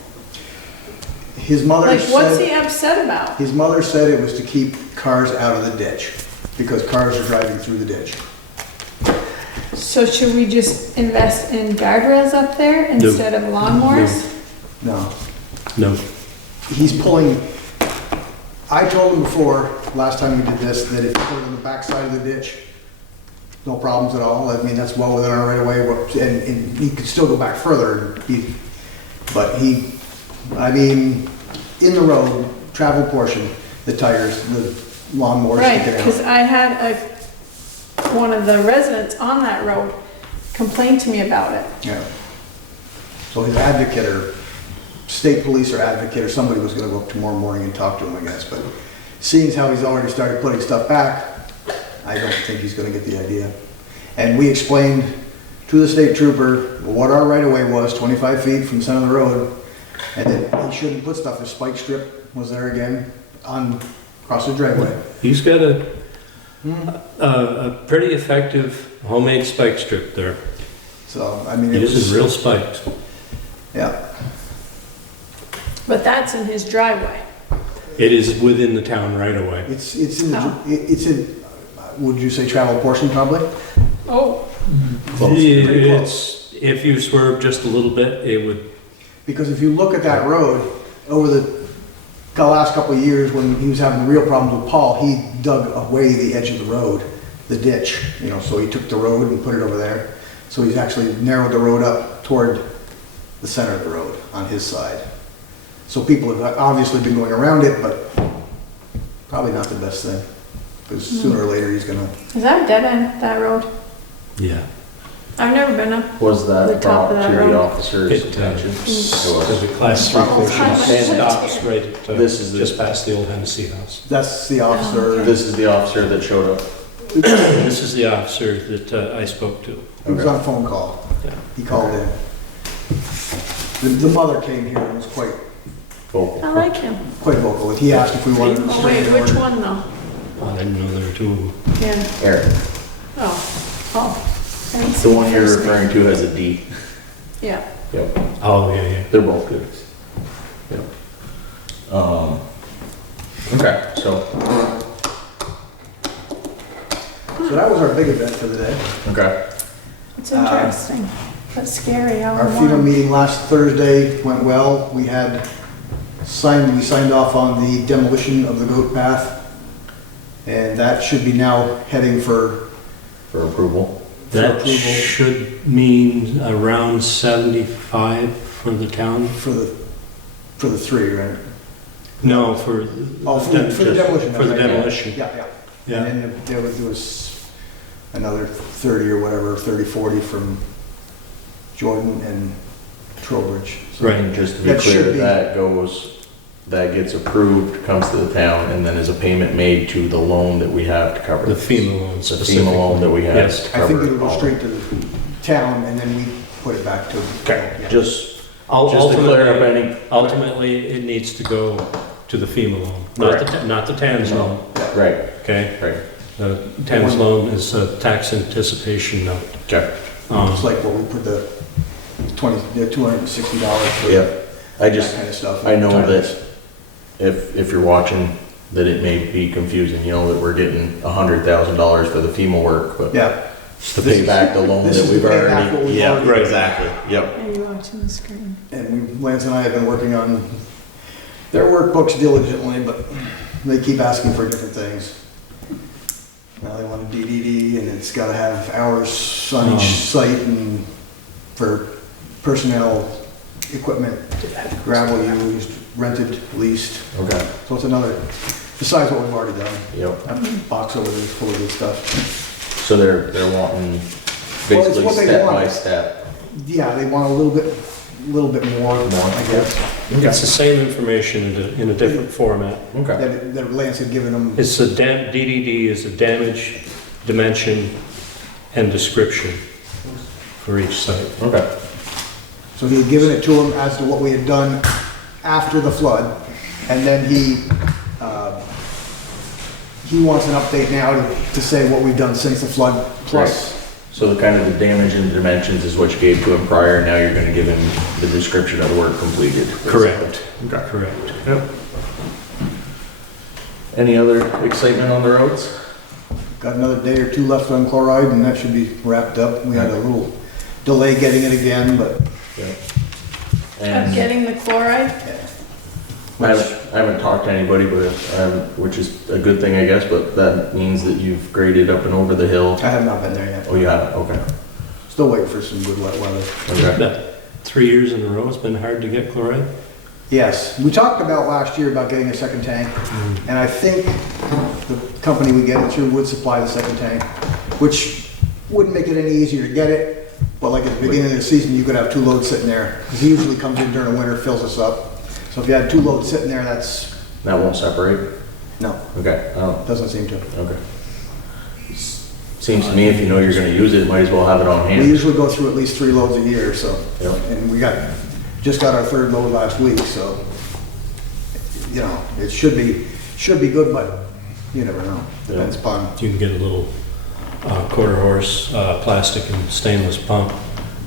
His mother Like, what's he said, upset about? his mother said it was to keep cars out of the ditch, because cars are driving through the ditch. So should we just invest in guardrails up there instead of lawnmowers? No, No, he's pulling, I told him before, last time we did this, that if you put it on the backside of the ditch, no problems at all. I mean, that's well within our right of way, and he could still go back further. In the road, travel portion, the tires, the lawnmower Right, sticking because out. I had one of the residents on that road complain to me about it. Yeah. So his advocate or state police or advocate or somebody was gonna go up tomorrow morning and talk to him, I guess, but seeing as how he's already started putting stuff back, I don't think he's gonna get the idea. And we explained to the state trooper what our right of way was, 25 feet from the center of the road, and that he shouldn't put stuff, his spike strip was there again, on across the driveway. He's got a pretty effective homemade spike strip there. So, I mean, He it uses was, real spikes. yeah. But that's in his driveway. It is within the town right away. It's in the, Oh. it's in, would you say travel portion probably? Oh, Pretty close. It's, if you swerve just a little bit, it would, Because if you look at that road, over the last couple of years, when he was having real problems with Paul, he dug away the edge of the road, the ditch, you know, so he took the road and put it over there. So he's actually narrowed the road up toward the center of the road on his side. So people have obviously been going around it, but probably not the best thing. Because sooner or later, he's gonna, is that a dead end, that road? yeah. I've never been up. Was The that top brought of that to road. the officer's It, attention? It There's was. a class 3 portion And stops right at, this is the- just past the old Hennessy house. that's the officer. This is the officer that showed up. This is the officer that I spoke to. He was on a phone call. Yeah. He called in. The mother came here and was quite Vocal. I like him. vocal. He asked if we wanted to Oh, wait, straighten which order. one though? I didn't know there were two of them. Yeah, Eric, oh. I didn't the see one you're first name. referring to has a D. Yeah. Yep, Oh, yeah. they're both good. Yep. Okay, so, So that was our big event for the day. okay, It's interesting, but scary all Our in FEMA one. meeting last Thursday went well. We signed off on the demolition of the goat path. And that should be now heading for for That approval should mean around 75 for the town? for the three, right? No, for. Oh, for the demolition. For the right? demolition. Yeah, yeah. Yeah. And then there was another 30 or whatever, 30, 40 from Jordan and Trowbridge. So Right. And just to be That should clear, be- that gets approved, comes to the town, and then is a payment made to the loan that we have to cover. The this. FEMA loan The specifically. FEMA loan that we have Yes. to I think cover. it'll go all. straight to the town and then we put it back to. Okay, yeah. just to clear up any, Ultimately, it needs to go to the FEMA loan, not the TAN's loan, right, okay? right, The TAN's loan is a tax anticipation note. okay, It's like what we put the $260 for yeah. I that just, kind of stuff. I know that if you're watching, that it may be confusing, you know, that we're getting $100,000 for the FEMA work, but Yeah, to pay back the loan This that is we've to pay back what already. we've Yeah, already- right, exactly, yep. Are you watching the screen? and Lance and I have been working on their workbooks diligently, but they keep asking for different things. Now they want a DDD and it's gotta have hours on each site and for personnel, equipment, gravel used, rented, leased. Okay, So it's another, besides what we've already done. yep. That box over there is full of good stuff. So they're wanting Well, it's basically what they step want. by step. Yeah, they want a little bit more, I guess. It's the same information in a different format. Okay, That Lance had given them. It's a DDD is a damage, dimension, and description for each site. okay, So he had given it to him as to what we had done after the flood, and then he wants an update now to say what we've done since the flood, plus, so the kind of the damage and dimensions is what you gave to him prior, now you're gonna give him the description of the work completed. basically. Correct. Okay. Correct. Yep. Any other excitement on the roads? got another day or two left on chloride, and that should be wrapped up. We had a little delay getting it again, but Yeah. Of And getting the chloride? I haven't talked to anybody, but, which is a good thing, I guess, but that means that you've graded up and over the hill. I have not been there yet. Oh, you haven't, okay. Still waiting for some good wet weather. Okay. That 3 years in a row, it's been hard to get chloride. Yes, we talked about last year about getting a second tank, and I think the company we get it through would supply the second tank, which wouldn't make it any easier to get it, but like at the beginning of the season, you could have 2 loads sitting there, because he usually comes in during the winter, fills us up. So if you had 2 loads sitting there, that's, That won't separate? no, Okay, oh, doesn't seem to. okay. Seems to me if you know you're gonna use it, might as well have it on We hand. usually go through at least 3 loads a year, so, Yep. and we just got our 3rd load last week, so, you know, it should Should be good, but you never know. Depends upon. You can get a little quarter horse plastic and stainless pump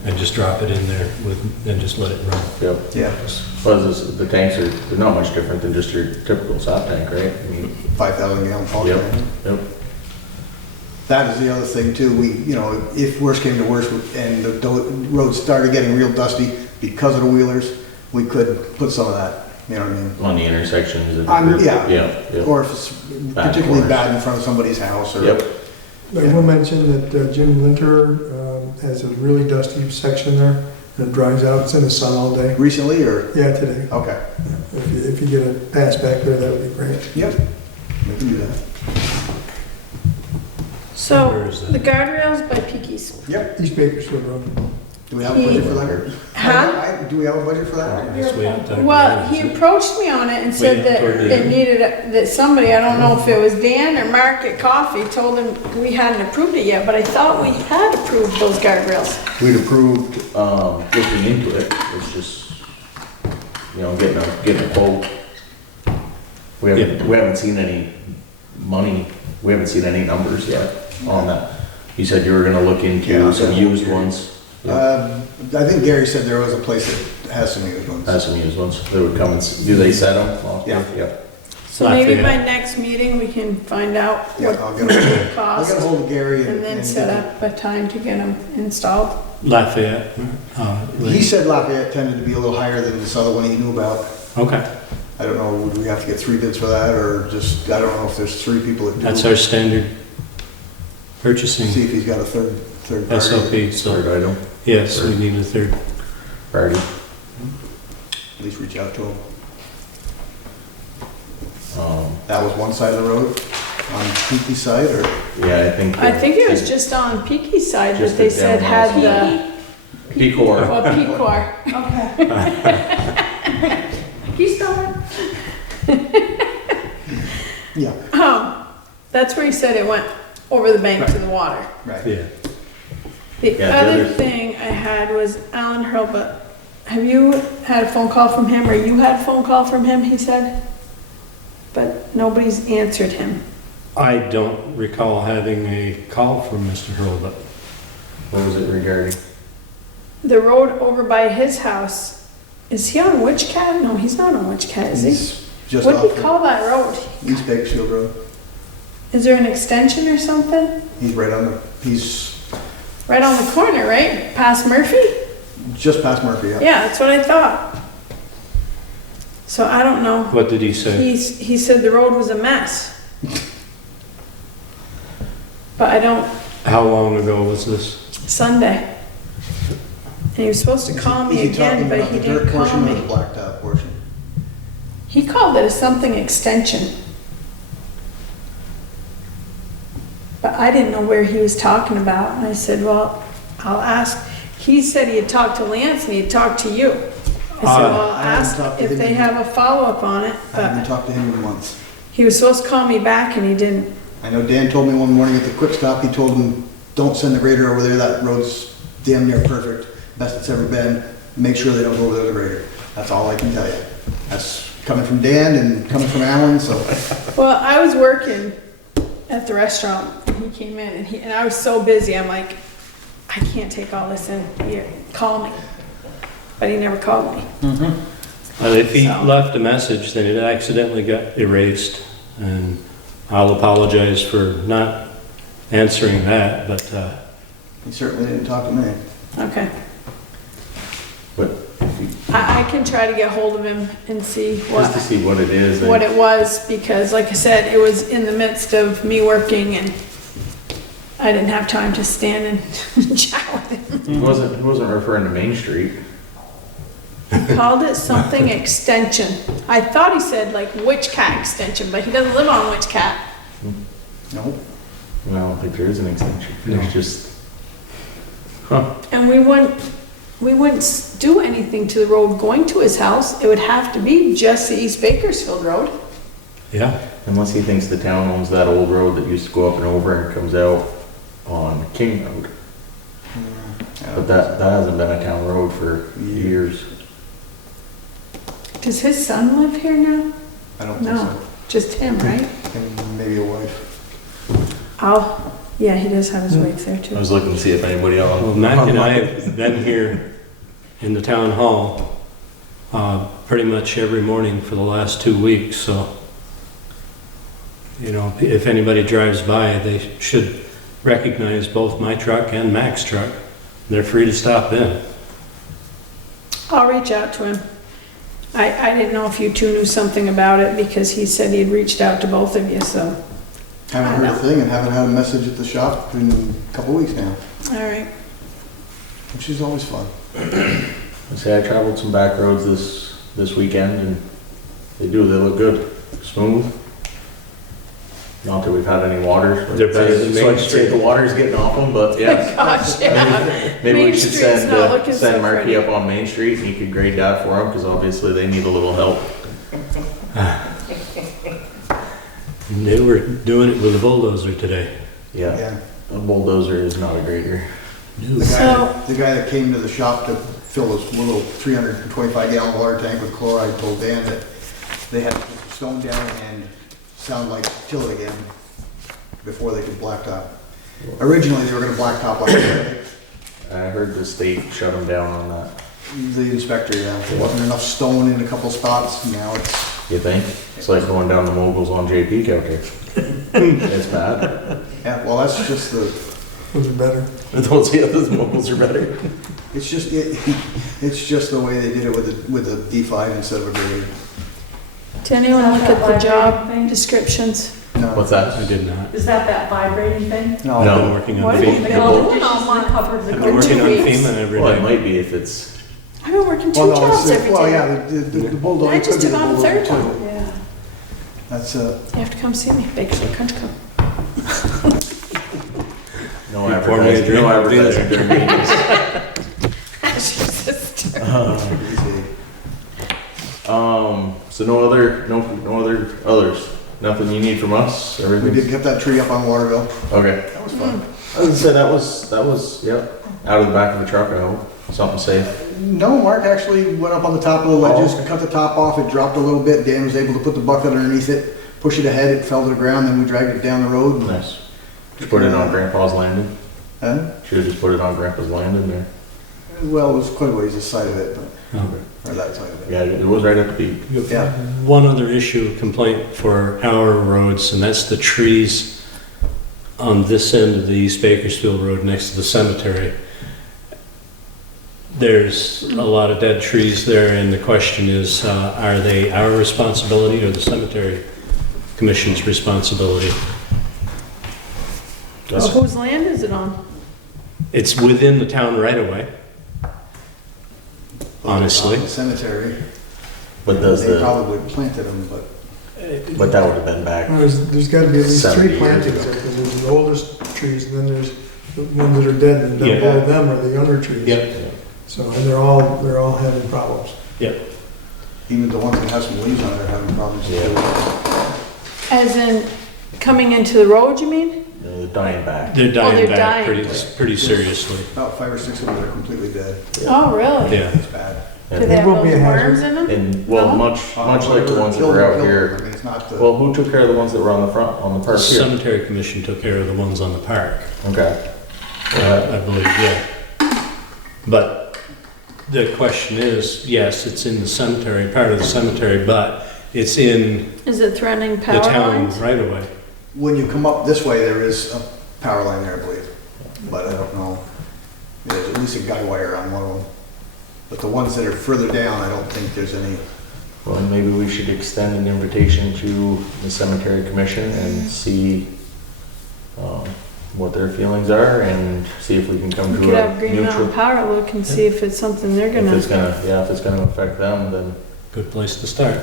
and just drop it in there and just let it run. Yep. Yeah. Well, the tanks they're not much different than just your typical sop tank, right? I mean, 5,000 gallon pump. yep, yep. That is the other thing too. If worse came to worse and the roads started getting real dusty because of the wheelers, we could put some of that, you know what I mean? On the intersections. Yeah. Yeah. Or if it's Bad particularly corners. bad in front of somebody's house or. Yep. I will mention that Jim Linter has a really dusty section there, and it dries out, it's in the sun all day. Recently or? Yeah, today. Okay. If you get a pass back there, that would be great. Yep. We can do that. So, Where is that? the guardrails by Peaky's. Yep. East Bakersfield Road. Do we have a budget for that? Huh? Do we have a budget for that? Yes, we have to- Well, he approached me on it and said that toward the it end. needed, that somebody, I don't know if it was Dan or Mark at Coffee, told him we hadn't approved it yet, but I thought we had approved those guardrails. We'd approved, looking into it, it's just, getting a quote. We haven't seen any money, we haven't seen any numbers yet on that. You said you were gonna look into Yeah. some used ones. I think Gary said there was a place that has some used ones. Has some used ones, they would come and, do they set them? Yeah. Yep. So maybe by Lafayette. next meeting, we can find out Yeah, what I'll it get costs a hold of Gary and then set up a time to get them installed. Lafayette. He said Lafayette tended to be a little higher than this other one he knew about. Okay, I don't know, would we have to get 3 bids for that or just, I don't know if there's 3 people that do. that's our standard See purchasing if he's got a third party. SOP, so Third item, yes, we need a third. party. At least reach out to him. Um, That was one side of the road on Peaky's side or? yeah, I think it was just on Peaky's side that Just they the said down had the, P-Core. well, P-Core. Okay. He's going. Yeah. That's where he said it went over the bank to the water. Right. Yeah. The Yeah, the other other- thing I had was Alan Hurlbut. Have you had a phone call from him, or you had a phone call from him, he said? But nobody's answered him. I don't recall having a call from Mr. Hurlbut. What was it regarding? The road over by his house, is he on Witch Cat? No, he's not on Witch Cat, is he? He's just What do off you call that road? East Bakersfield Road. Is there an extension or something? He's he's Right on the corner, right? Past Murphy? just past Murphy, yeah. Yeah, that's what I thought. So I don't know. What did he say? He said the road was a mess. But I don't, How long ago was this? Sunday. And he was supposed to call me Is he again, talking but about he the dirt didn't call portion or the me. blacktop portion? He called it a something extension. But I didn't know where he was talking about, and I said, well, I'll ask. He said he had talked to Lance and he had talked to you. I said, well, I'll I haven't ask talked to if him they in- have a follow-up on it, I haven't but talked to him in months. he was supposed to call me back and he didn't. I know Dan told me one morning at the quick stop, he told him, don't send the grader over there, that road's damn near perfect, best it's ever been. Make sure they don't go over there with the grader. That's all I can tell you. That's coming from Dan and coming from Alan, so. Well, I was working at the restaurant and he came in and I was so busy, I'm like, I can't take all this in here, call me. But he never called me. If he So- left a message, then it accidentally got erased, and I'll apologize for not answering that, but, He certainly didn't talk to me. Okay. But if you, I can try to get hold of him and see just to what see what it is. what it was, because like I said, it was in the midst of me working and I didn't have time to stand and chat with him. He wasn't referring to Main Street. He called it something extension. I thought he said like Witch Cat extension, but he doesn't live on Witch Cat. No. Well, I don't think there is an extension. No. There's just, huh, And we wouldn't do anything to the road going to his house. It would have to be just the East Bakersfield Road. yeah. unless he thinks the town owns that old road that used to go up and over and comes out on King Road. But that hasn't been a town road for years. Does his son live here now? I don't think No. so. Just him, right? And maybe a wife. Yeah, he does have his wife there I too. was looking to see if anybody else. Well, Mac and I have been here in the town hall pretty much every morning for the last 2 weeks, so, you know, if anybody drives by, they should recognize both my truck and Mac's truck. They're free to stop in. I'll reach out to him. I didn't know if you two knew something about it because he said he had reached out to both of you, so, Haven't heard a thing and haven't had a message at the shop in a couple weeks now, all right. which is always fun. I say I traveled some back roads this weekend and they look good, smooth. Not that we've had any waters. They're better than so Main I'd say the water's getting off them, but yeah. Gosh, yeah. Maybe Main we should Street's not looking so send Marky pretty. up on Main Street and he could grade that for them, because obviously they need a little help. They were doing it with a bulldozer today. Yeah, Yeah. a bulldozer is not a grader. The guy that came to the shop to fill his little 325 gallon water tank with chloride told Dan that they had to put the stone down and sound like till it again before they could blacktop. Originally, they were gonna blacktop like that. I heard the state shut them down on that. The inspector, yeah, there wasn't enough stone in a couple spots, now it's, You think? It's like going down the moguls on JP counter. It's bad. yeah, well, that's just the, Was it better? Those moguls are better. it's just the way they did it with the D5 instead of a grader. Did anyone look at the job descriptions? No. What's that? I did not. Is that vibrating thing? I've been working on What have you FEMA. been doing all month? Covered the I've been working on weeks. FEMA every Well, it day. might be if it's, I've been working Well, two no, jobs it's- every well, day. yeah, the bulldozer. I just could be took the on a bulldozer, third too. one. Yeah. That's, You have to come see me, Bakersfield Country Club. no You pour me a advertising, drink, no I'll be advertising there. during meetings. Sister. easy. So no others? Nothing you need from us? We Everything? did get that tree up on Waterville. Okay. That was fun. I was gonna say that was, yep, out of the back of the truck, I hope. Something safe. No, Mark actually went up on the top of the ledges, cut the top off, it dropped a little bit, Dan was able to put the bucket underneath it, push it ahead, it fell to the ground, then we dragged it down the road. and- Nice. Just put it on Grandpa's landing. Huh? Should've just put it on Grandpa's landing there. Well, it was quite a ways this side of it, Oh. or that side of it. Yeah, it was right at the peak. Yeah. One other issue, complaint for our roads, and that's the trees on this end of the East Bakersfield Road next to the cemetery. There's a lot of dead trees there, and the question is, are they our responsibility or the cemetery commission's responsibility? Well, whose land is it on? It's within the town right away. Honestly. The cemetery, But does they the, probably planted them, but but that would've been back. Well, there's gotta be at least 70 three years plantings ago. there, because there's the oldest trees, and then there's the ones that are dead, and Yeah. below them are the younger trees. Yep. So, and they're all having problems. even the ones that have some leaves on it are having problems. As in, coming into the road, you mean? They're dying back. They're dying they're back dying. pretty seriously. About 5 or 6 of them are completely dead. Oh, really? Yeah. It's bad. Do they And, have will be those a hazard. worms in them? and well, No? much like the ones that were out here. I mean, it's not the. Well, who took care of the ones that were on the front, on the The park here? cemetery commission took care of the ones on the park. Okay. I believe, yeah. But the question is, yes, it's in the cemetery, part of the cemetery, but it's in Is it threatening the power town lines? right away. When you come up this way, there is a power line there, I believe, but I don't know. There's at least a guy wire on one of them. But the ones that are further down, I don't think there's any. Well, maybe we should extend an invitation to the cemetery commission and see what their feelings are and see if we can come We to could a have Green Mountain mutual. Power look and see if it's something they're If it's gonna, if it's gonna affect them, then, Good place to start.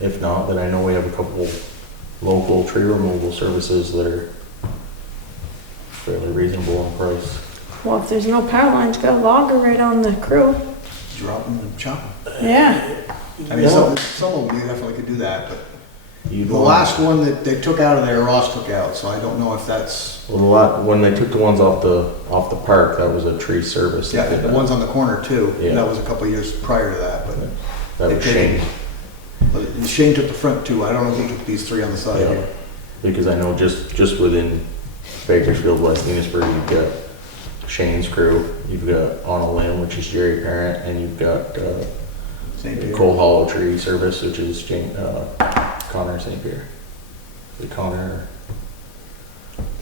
if not, then I know we have a couple local tree removal services that are fairly reasonable in price. well, if there's no power lines, got a logger right on the crew. Drop them and chop them. Yeah. I mean, some of them you definitely could do that, but You'd the want- last one that they took out of there, Ross took out, so I don't know if that's. Well, when they took the ones off the park, that was a tree service. that Yeah, did the that. ones on the corner too. Yeah. That was a couple of years prior to that, but That they was paid. Shane. But Shane took the front two, I don't know who took these three on the side Yeah. here. Because I know just within Bakersfield, West Enosburg, you've got Shane's crew, you've got On a Limb, which is Jerry Parent, and you've got St. Peter. Coal Hollow Tree Service, which is Connor St. Pierre. The Connor,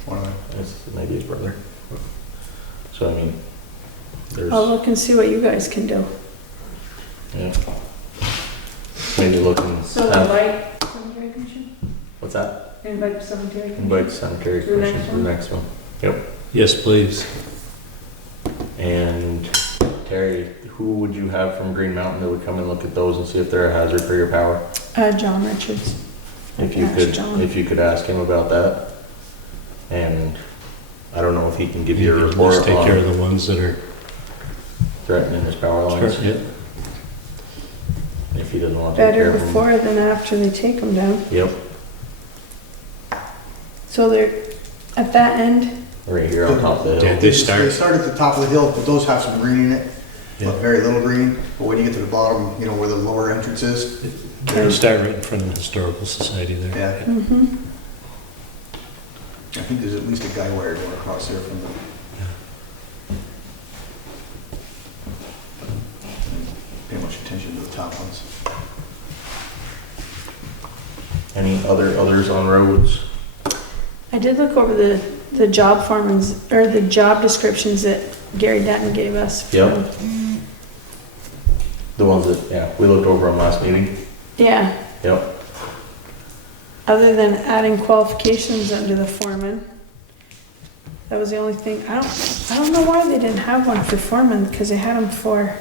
One of them. it's maybe his brother. So I mean, there's, I'll look and see what you guys can do. yeah. Maybe looking. So invite cemetery commission? What's that? Invite the cemetery commission? Invite the cemetery To the commission next to the one? next one. Yep. Yes, please. And Terry, who would you have from Green Mountain that would come and look at those and see if they're a hazard for your power? John Richards. If you Ask could, John. if you could ask him about that. And I don't know if he can give you a Let's report take care on of the ones that are. threatening his power lines. Yep. If he doesn't want to take care Better of them. before than after they take them down. Yep, So they're at that end. right here on top of the Yeah, hill. they start. They start at the top of the hill, but those have some green in it, Yeah. but very little green. But when you get to the bottom, you know, where the lower entrance is, They start right in front of the Historical Society there. yeah, Mm-hmm. I think there's at least a guy wire going across there from the. Pay much attention to the top ones. Any others on roads? I did look over the job forms, or the job descriptions that Gary Denton gave us. for- Yep. The ones that, yeah, we looked over on last meeting. Yeah, Yep. other than adding qualifications under the foreman. That was the only thing, I don't know why they didn't have one for foreman, because they had them for,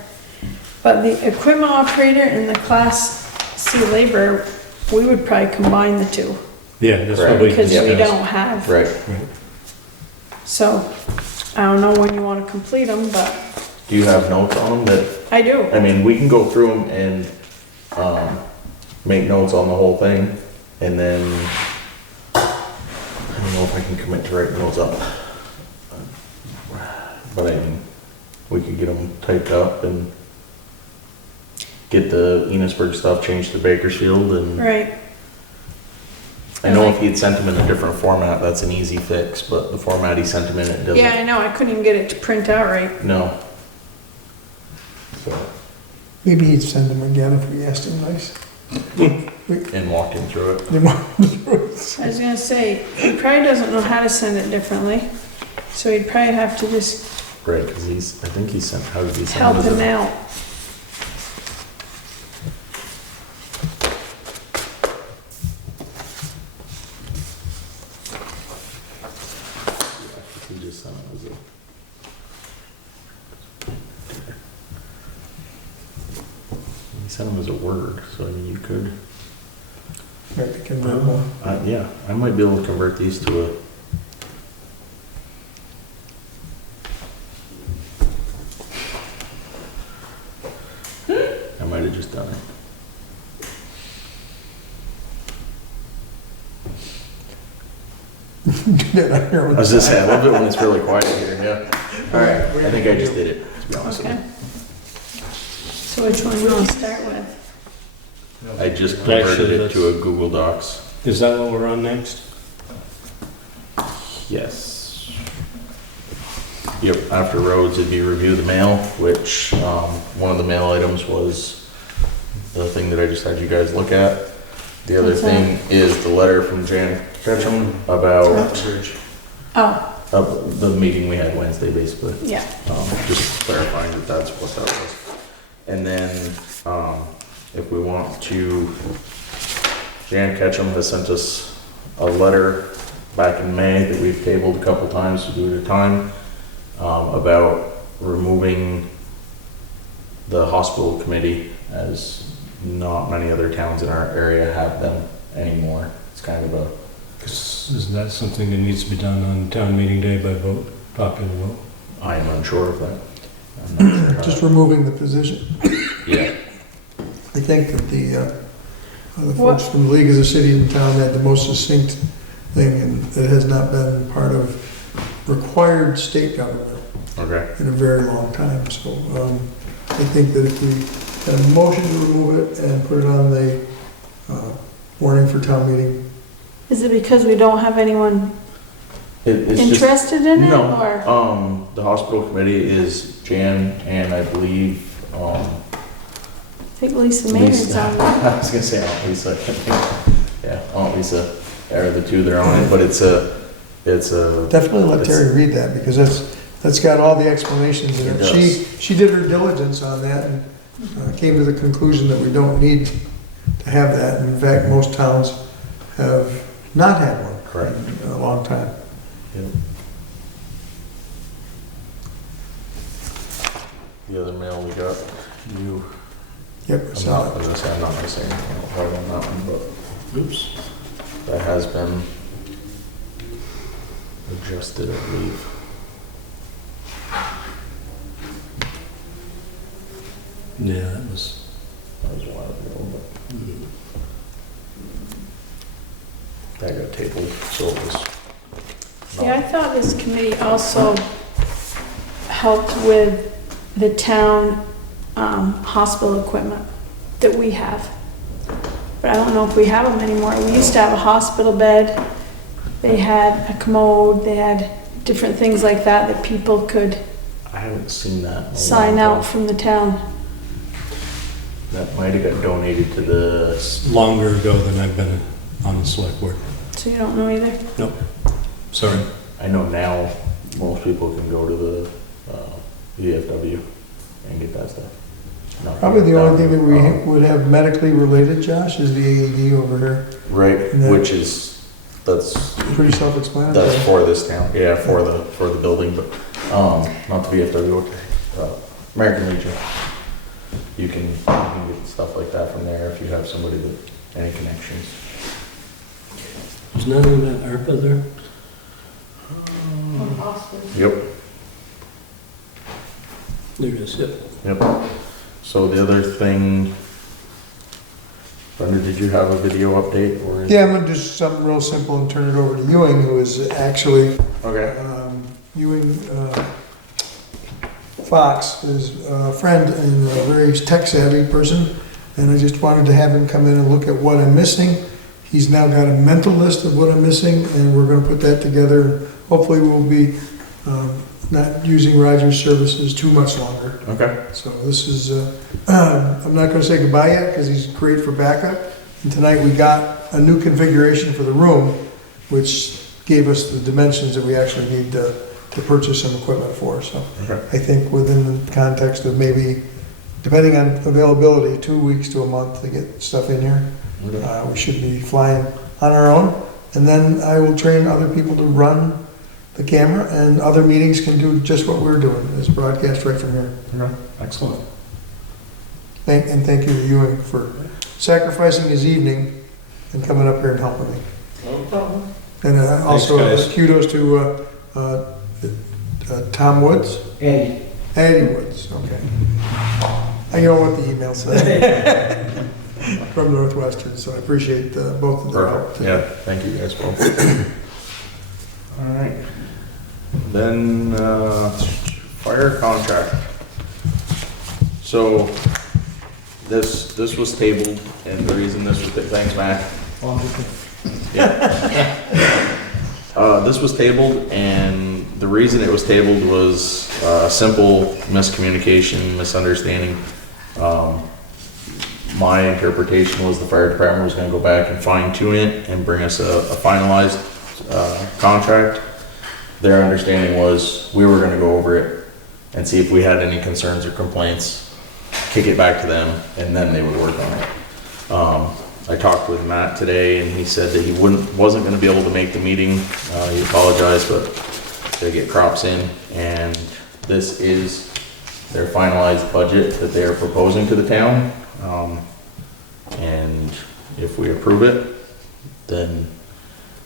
but the equipment operator and the class C laborer, we would probably combine the two, Yeah, that's Right. what we because we discussed. don't have. Right. So, I don't know when you wanna complete them, but Do you have notes on them that, I do. I mean, we can go through them and, make notes on the whole thing, and then, I don't know if I can commit to writing those up. But I mean, we could get them typed up and get the Enosburg stuff changed to Bakersfield, and Right, I know if he had sent them in a different format, that's an easy fix, but the format he sent them in, it doesn't. yeah, I know, I couldn't even get it to print out right. No. So, Maybe he'd send them again if we asked him nice. and walk him through it. I was gonna say, he probably doesn't know how to send it differently, so he'd probably have to just Right, because I think he sent, how did he send help it? him out. He just sent it as a. He sent them as a Word, so I mean, you could, Maybe convert one. yeah, I might be able to convert these to a. I might have just done it. Get out here I with was just saying, I love it when it's really quiet here, yeah. Alright, I think I just did it, to be honest with Okay. you. So which one you wanna start with? I just converted Actually, it to a Google Docs. Is that what we're on next? Yes. Yep, after roads, it'd be review the mail, which, one of the mail items was the thing that I just had you guys look at. The other What's that? thing is the letter from Jan Ketchum about, Oh, the meeting we had Wednesday, basically. yeah, Just clarifying that that's what that was. And then, if we want to, Jan Ketchum has sent us a letter back in May that we've tabled a couple times to do at a time, about removing the hospital committee, as not many other towns in our area have them anymore. It's kind of a, 'Cause isn't that something that needs to be done on town meeting day by vote, popular vote? I am unsure of that. I'm not sure how Just that- removing the position. Yeah, I think that the What- folks from the League of the Cities and Town had the most succinct thing, and it has not been part of required state government okay. in a very long time. So I think that if we had a motion to remove it and put it on the warning for town meeting. Is it because we don't have anyone It's just, interested in it, no, or? the hospital committee is Jan and I believe, I think Lisa Maynard's on it. I was gonna say Aunt Lisa. Yeah, Aunt Lisa are the two that are on it, but it's a. Definitely let Terry read that, because that's got all the explanations in It it. She did her diligence on that and came to the conclusion that we don't need to have that. And in fact, most towns have not had one. Correct. In a long time. Yep. The other mail we got, you. Yep, I I'm saw not, it. as I say, I'm not gonna say anything right on that one, but Oops. that has been adjusted, I believe. Yeah, that was. That was a while ago, but that got tabled, so it was. See, I thought this committee also helped with the town hospital equipment that we have. But I don't know if we have them anymore. We used to have a hospital bed. They had a commode. They had different things like that that people could I haven't seen that. in a long sign out time. from the town. That might have got donated to the, Longer ago than I've been on the select board. So you don't know either? Sorry. I know now, most people can go to the VFW and get that stuff. Not Probably the only thing that we um, would have medically related, Josh, is the AED over here. Right, And that- which is, that's Pretty self-explanatory. That's for this town, yeah, for the building, but, not the VFW, okay. American Legion. You can get stuff like that from there if you have somebody with any connections. Was none of that ARPA there? Yep, There it is, yep. yep. So the other thing, Brenda, did you have a video update or? Yeah, I'm gonna do something real simple and turn it over to Ewing, who is actually, Okay, Ewing Fox is a friend and a very tech-savvy person, and I just wanted to have him come in and look at what I'm missing. He's now got a mental list of what I'm missing, and we're gonna put that together. Hopefully, we'll be not using Roger's services too much longer. okay, So this is, I'm not gonna say goodbye yet, because he's great for backup. And tonight we got a new configuration for the room, which gave us the dimensions that we actually need to purchase some equipment for, so. okay. I think within the context of maybe, depending on availability, 2 weeks to a month to get stuff in here, we should be flying on our own. And then I will train other people to run the camera, and other meetings can do just what we're doing, is broadcast right from here. Okay, excellent. Thank you to Ewing for sacrificing his evening and coming up here and helping me. No problem. And also guys. kudos to Tom Woods? Eddie. Eddie Woods, okay. I know what the email says. From Northwestern, so I appreciate both of their help. Perfect, yeah, thank you guys both. All right. Then, fire contract. So, this was tabled, and the reason this was, thanks, Matt. This was tabled, and the reason it was tabled was simple miscommunication, misunderstanding. My interpretation was the fire department was gonna go back and fine tune it and bring us a finalized contract. Their understanding was we were gonna go over it and see if we had any concerns or complaints, kick it back to them, and then they would work on it. I talked with Matt today, and he said that he wasn't gonna be able to make the meeting. He apologized, but they get crops in, and this is their finalized budget that they are proposing to the town. And if we approve it, then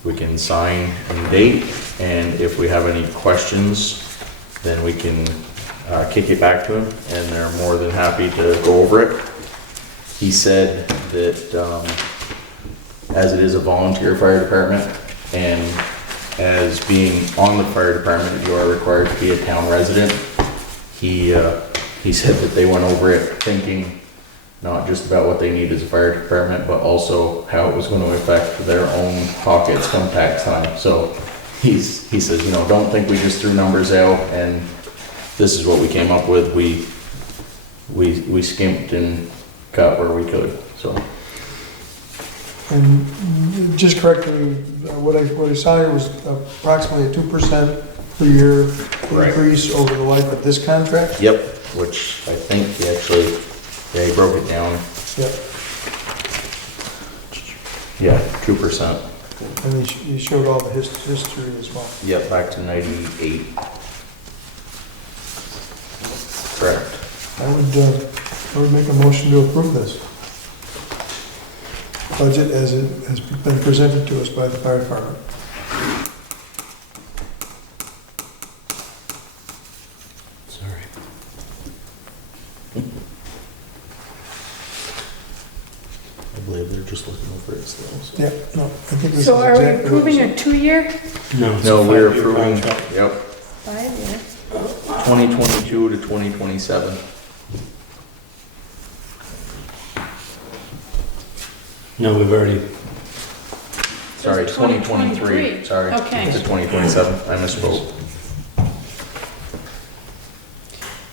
we can sign and date, and if we have any questions, then we can kick it back to him, and they're more than happy to go over it. He said that as it is a volunteer fire department, and as being on the fire department, you are required to be a town resident. He said that they went over it thinking not just about what they need as a fire department, but also how it was gonna affect their own pockets come tax time. So he says, you know, don't think we just threw numbers out and this is what we came up with. We skimped and got where we could, so. And just correct me, what I saw here was approximately a 2% per year Right. increase over the life of this contract? Yep, which I think he actually, yeah, he broke it down. Yep. Yeah, 2%. And he showed all the history as well. Yep, back to 98. Correct. I would make a motion to approve this budget as it has been presented to us by the fire department. Sorry. I believe they're just looking over it still. So. Yeah, no, I think this is So are we exactly what approving it a 2-year? No, it's No, a we're 5-year approving, contract. yep, 5 years. 2022 to 2027. No, we've already, Sorry, 2023, sorry. Okay. To 2027, I misspoke.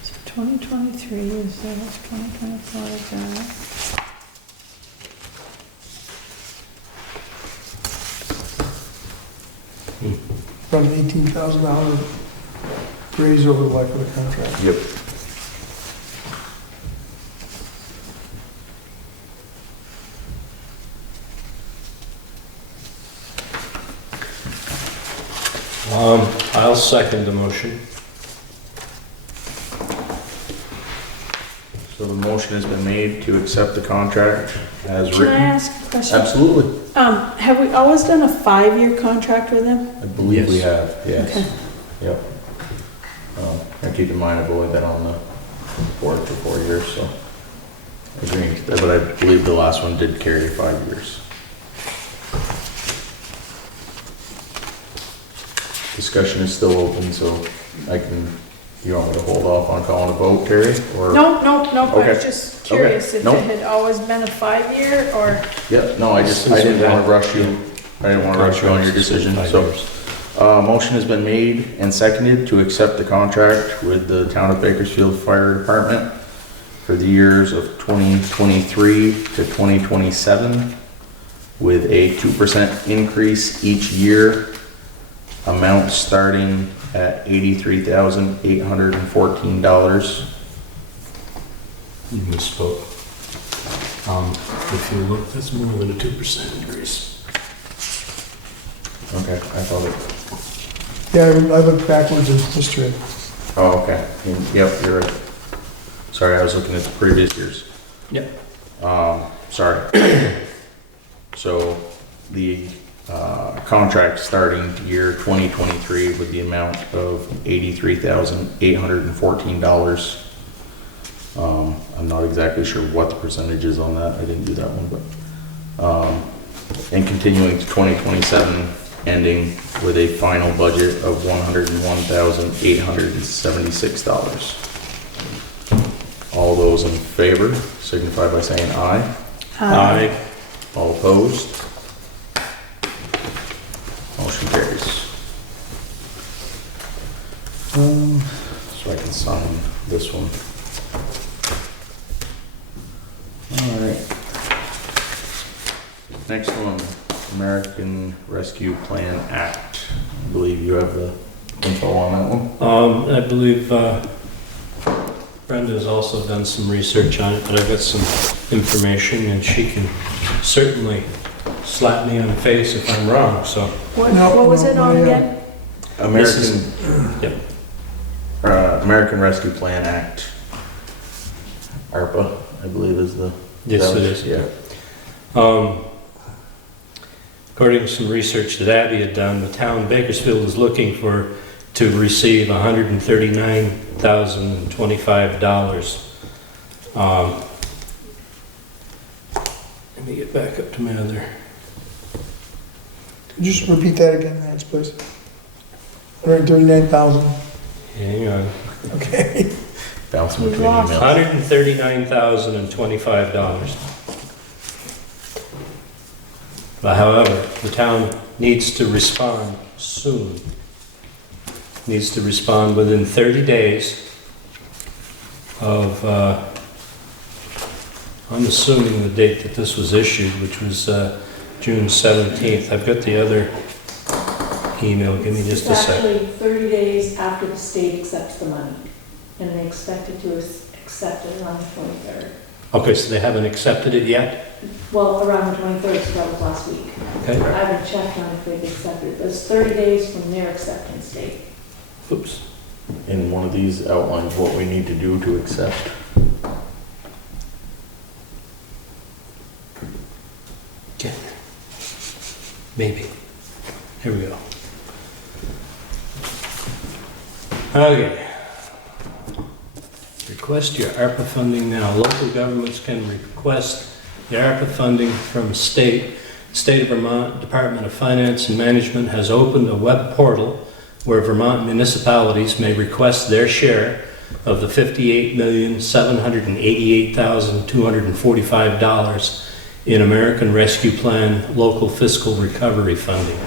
So 2023 is 2024 is that. From $18,000 raise over the life of the contract. Yep. I'll second the motion. So the motion has been made to accept the contract as Can I written. ask a question? Absolutely. Have we always done a 5-year contract with them? I believe we Yes. have, yes. Okay. Yep. And keep in mind, I've only been on the board for 4 years, so. Agreeing, but I believe the last one did carry 5 years. Discussion is still open, so I can, you want me to hold off on calling a vote, Terry? Or? No, I Okay. was just curious if Nope. it had always been a 5-year or, Yep, no, I didn't want to rush you. I didn't want to rush you on your decision, so. Motion has been made and seconded to accept the contract with the Town of Bakersfield Fire Department for the years of 2023 to 2027 with a 2% increase each year, amount starting at $83,814. You misspoke. If you look, that's more than a 2% increase. Okay, I thought it, Yeah, I looked backwards in history. oh, okay, yep, you're right. Sorry, I was looking at the previous years. Yep. Sorry. So the contract starting year 2023 with the amount of $83,814. I'm not exactly sure what the percentage is on that. I didn't do that one, but and continuing to 2027, ending with a final budget of $101,876. All those in favor signify by saying aye. Aye. All opposed? Motion carries. So I can sign this one. All right. Next one, American Rescue Plan Act. I believe you have the info on that one. I believe Brenda's also done some research on it, but I've got some information and she can certainly slap me on the face if I'm wrong, so. what was it on again? American Rescue Plan Act. ARPA, I believe is the. Yes, it is. Yeah. According to some research that Abby had done, the town of Bakersfield is looking to receive $139,025. Let me get back up to my other. Just repeat that again, Lance, please. 139,000, Hang on. okay. Bouncing We've between lost. emails. $139,025. But however, the town needs to respond soon. Needs to respond within 30 days of, I'm assuming the date that this was issued, which was June 17th. I've got the other email, give me just a It's sec. actually 30 days after the state accepts the money, and they expect it to accept it around the 23rd. Okay, so they haven't accepted it yet? Well, around the 23rd, so that was last week. Okay, I haven't checked on if they've accepted it, but it's 30 days from their acceptance date. oops. And one of these outlines what we need to do to accept. Okay. Maybe. Here we go. Okay. Request your ARPA funding now. Local governments can request the ARPA funding from state. State of Vermont Department of Finance and Management has opened a web portal where Vermont municipalities may request their share of the $58,788,245 in American Rescue Plan local fiscal recovery funding.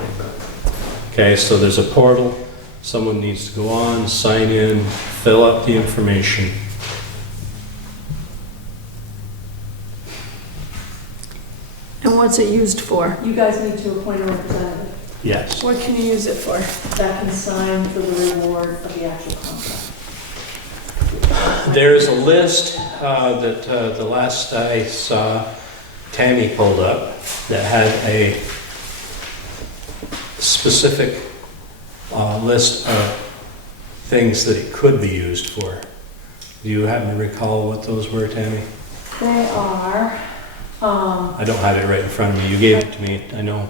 Okay, so there's a portal. Someone needs to go on, sign in, fill out the information. And what's it used for? You guys need to appoint a representative Yes. What can you use it for? that can sign for the reward of the actual contract. There's a list that the last I saw Tammy pulled up that had a specific list of things that it could be used for. Do you happen to recall what those were, Tammy? They are, I don't have it right in front of me. You gave it to me, I know.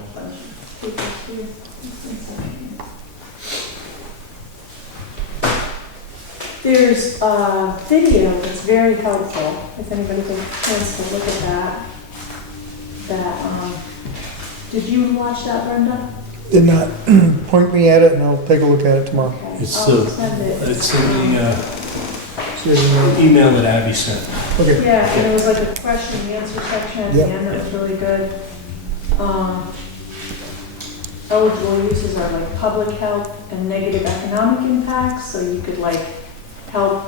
there's a video that's very helpful, if anybody wants to look at that, did you watch that, Brenda? Did not point me at it, and I'll take a look at it tomorrow. Okay, It's I'll send it. It's in the See if we email that Abby sent. can- Okay, Yeah, and there was like a question and answer section at the Yeah. end that was really good. Eligible uses are like public health and negative economic impacts, so you could like help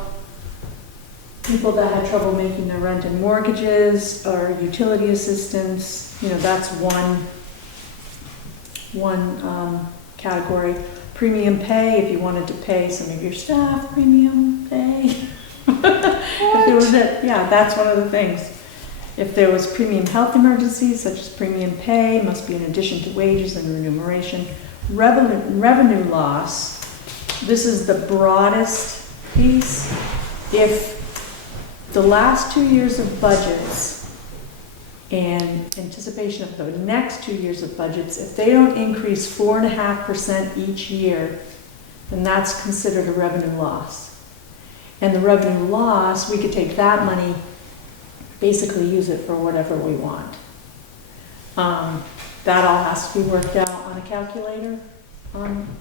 people that had trouble making their rent and mortgages, or utility assistance, you know, that's one category. Premium pay, if you wanted to pay some of your staff premium pay. If there was yeah, that's one of the things. If there was premium health emergencies, such as premium pay, must be in addition to wages and remuneration. Revenue loss, this is the broadest piece. If the last 2 years of budgets and anticipation of the next 2 years of budgets, if they don't increase 4.5% each year, then that's considered a revenue loss. And the revenue loss, we could take that money, basically use it for whatever we want. That all has to be worked out on a calculator.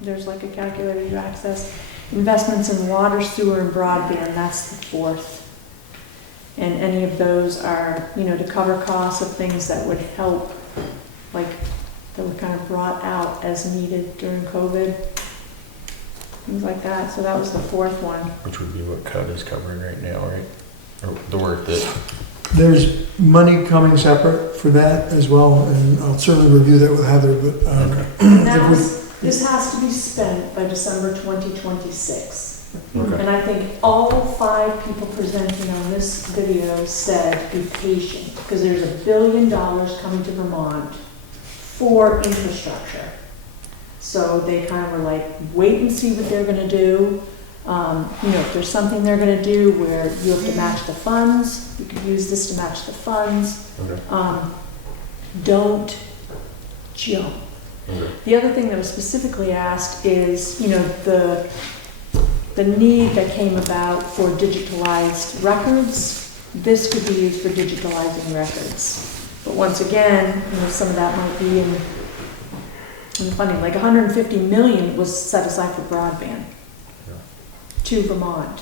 There's like a calculator you access. Investments in water, sewer, and broadband, that's the fourth. And any of those are, you know, to cover costs of things that would help, like, that were kind of brought out as needed during COVID. Things like that. So that was the fourth one. Which would be what CUD is covering right now, right? Or the work that, there's money coming separate for that as well, and I'll certainly review that with Heather, but, Now, if we- this has to be spent by December 2026. okay. And I think all 5 people presenting on this video said, be patient, because there's $1 billion coming to Vermont for infrastructure. So they kind of were like, wait and see what they're gonna do. You know, if there's something they're gonna do where you have to match the funds, you could use this to match the funds. Okay. Don't jump. Okay. The other thing that was specifically asked is, you know, the need that came about for digitalized records. This could be used for digitalizing records. But once again, you know, some of that might be in funding. Like 150 million was set aside for broadband to Vermont.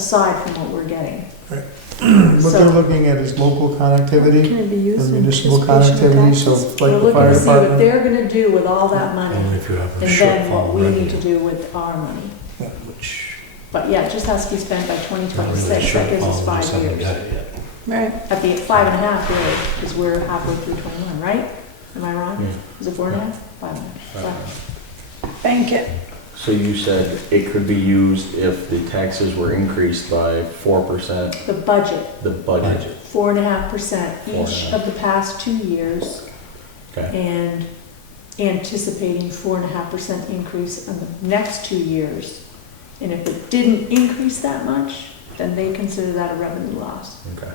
aside from what we're getting. What they're looking at is local connectivity Can it be used and in municipal anticipation of connectivity, taxes? so We're like the looking fire to see what department. they're gonna do with all that money, Only if you have a and then what shortfall we revenue, need to do with our money. which But yeah, it just has to be spent by not really 2026, that gives us shortfall, we 5 just haven't years. got it yet. Right. At the 5.5 really, because we're halfway through 21, right? Am I wrong? Yeah. Is it 4.5? 5.5. Bank it. So you said it could be used if the taxes were increased by 4%, The budget, the budget. 4.5% each 4.5. of the past 2 years, Okay, and anticipating 4.5% increase in the next 2 years. And if it didn't increase that much, then they consider that a revenue loss. okay.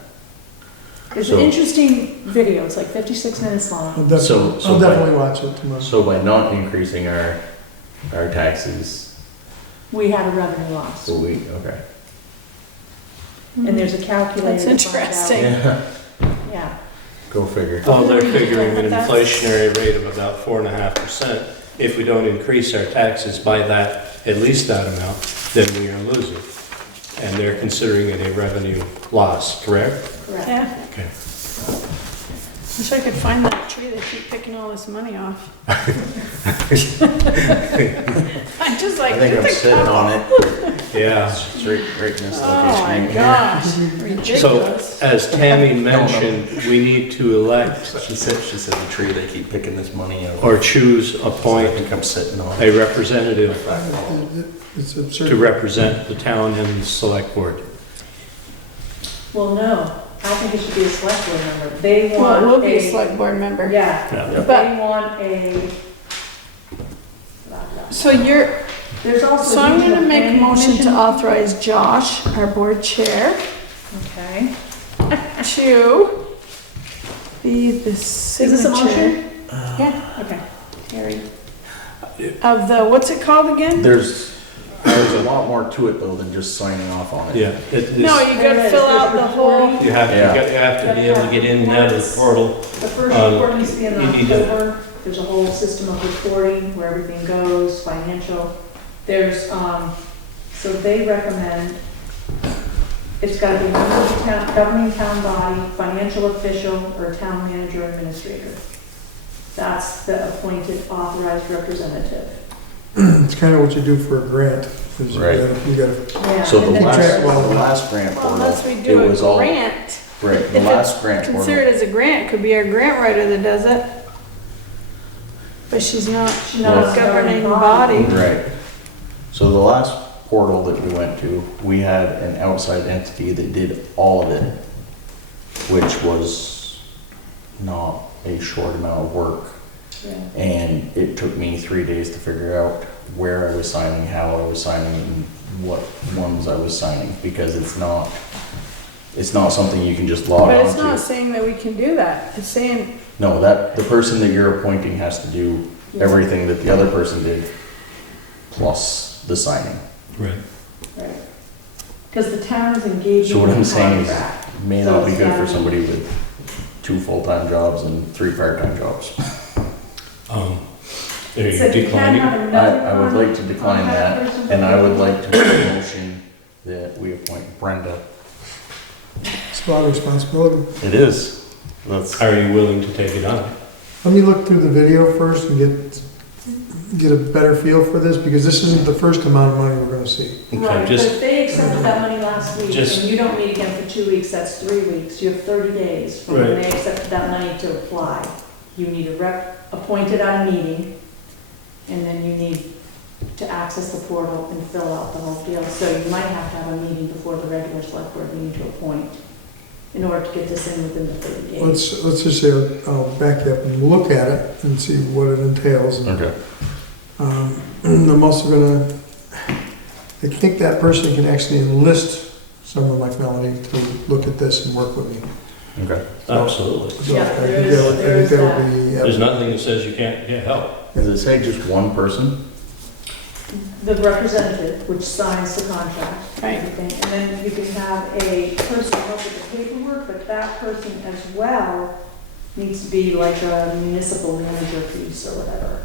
It's So- an interesting video, it's like 56 minutes long. I'll So definitely watch it tomorrow. So by not increasing our taxes, We had a revenue loss, so we, okay. and there's a calculator That's to find out. interesting. Yeah, Yeah, go figure. Well, they're figuring an That's- inflationary rate of about 4.5%. If we don't increase our taxes by that, at least that amount, then we are losing. And they're considering it a revenue loss, correct? correct. Yeah. Okay. Wish I could find that tree they keep picking all this money off. I'm just like, I think I'm just a sitting couple. on it. Yeah. It's right in this Oh my location. gosh, So, ridiculous. as Tammy mentioned, we need to elect She said the tree, they keep picking this money out. or choose, I appoint think I'm sitting on a it. representative It's to absurd. represent the town in the select board. Well, no, I think it should be a select board member. They Well, want it will be a a, select board member. yeah, Yeah. they want a. So you're, There's also. so I'm regional gonna make a planning motion to commission. authorize Josh, our board chair, Okay. to be the Is this a signature. motion? Yeah, Okay. Harry. Of the, what's it called again? There's a lot more to it though than just signing off on it. Yeah. it No, is- you gotta fill out the whole, You have to, you have to be able to get in and out of the portal. The first Um, report needs to be in you need to- October. There's a whole system of reporting where everything goes, financial. There's, so they recommend, it's gotta be a member of the town, governing town body, financial official, or town manager administrator. That's the appointed authorized representative. It's kind of what you do for a grant. is Right. You gotta, Yeah, So the and then last, there's- the last grant well, portal, unless we it do was a all, grant. right, the If last it's grant considered portal. as a grant, it could be our grant writer that does it. But she's not Well, a governing body. Right. So the last portal that we went to, we had an outside entity that did all of it, which was not a short amount of work. Yeah. And it took me 3 days to figure out where I was signing, how I was signing, and what ones I was signing, because it's not something you can just log But on it's not to. saying that we can do that. It's saying, No, that, the person that you're appointing has to do everything that the other person did, plus the signing. Right. Right. Because the town is engaging So what in I'm a saying is, contract. may So not be it's good gotta for be- somebody with 2 full-time jobs and 3 part-time jobs. Are So you you can declining? have another I would like to decline that, person and I would for- like to make a motion that we appoint Brenda. it's a lot of responsibility. It is. That's, Are you willing to take it on? Let me look through the video first and get a better feel for this, because this isn't the first amount of money we're gonna see. Right, Okay, but just, if they accepted that money last week, Just- and you don't meet again for 2 weeks, that's 3 weeks, you have 30 days from when Right. they accepted that money to apply. You need a rep appointed at a meeting, and then you need to access the portal and fill out the whole deal. So you might have to have a meeting before the regular select board meeting to appoint, in order to get this in within the 30 days. Let's just say, I'll back you up and look at it and see what it entails. And, okay. I'm also gonna, I think that person can actually enlist someone like Melanie to look at this and work with me. Okay. absolutely. So Yeah, I think there that would- is I think that that. would be, There's nothing that says you can't get help. Does it say just one person? The representative, which signs the contract, Right. everything, and then you can have a person help with the paperwork, but that person as well needs to be like a municipal manager piece or whatever.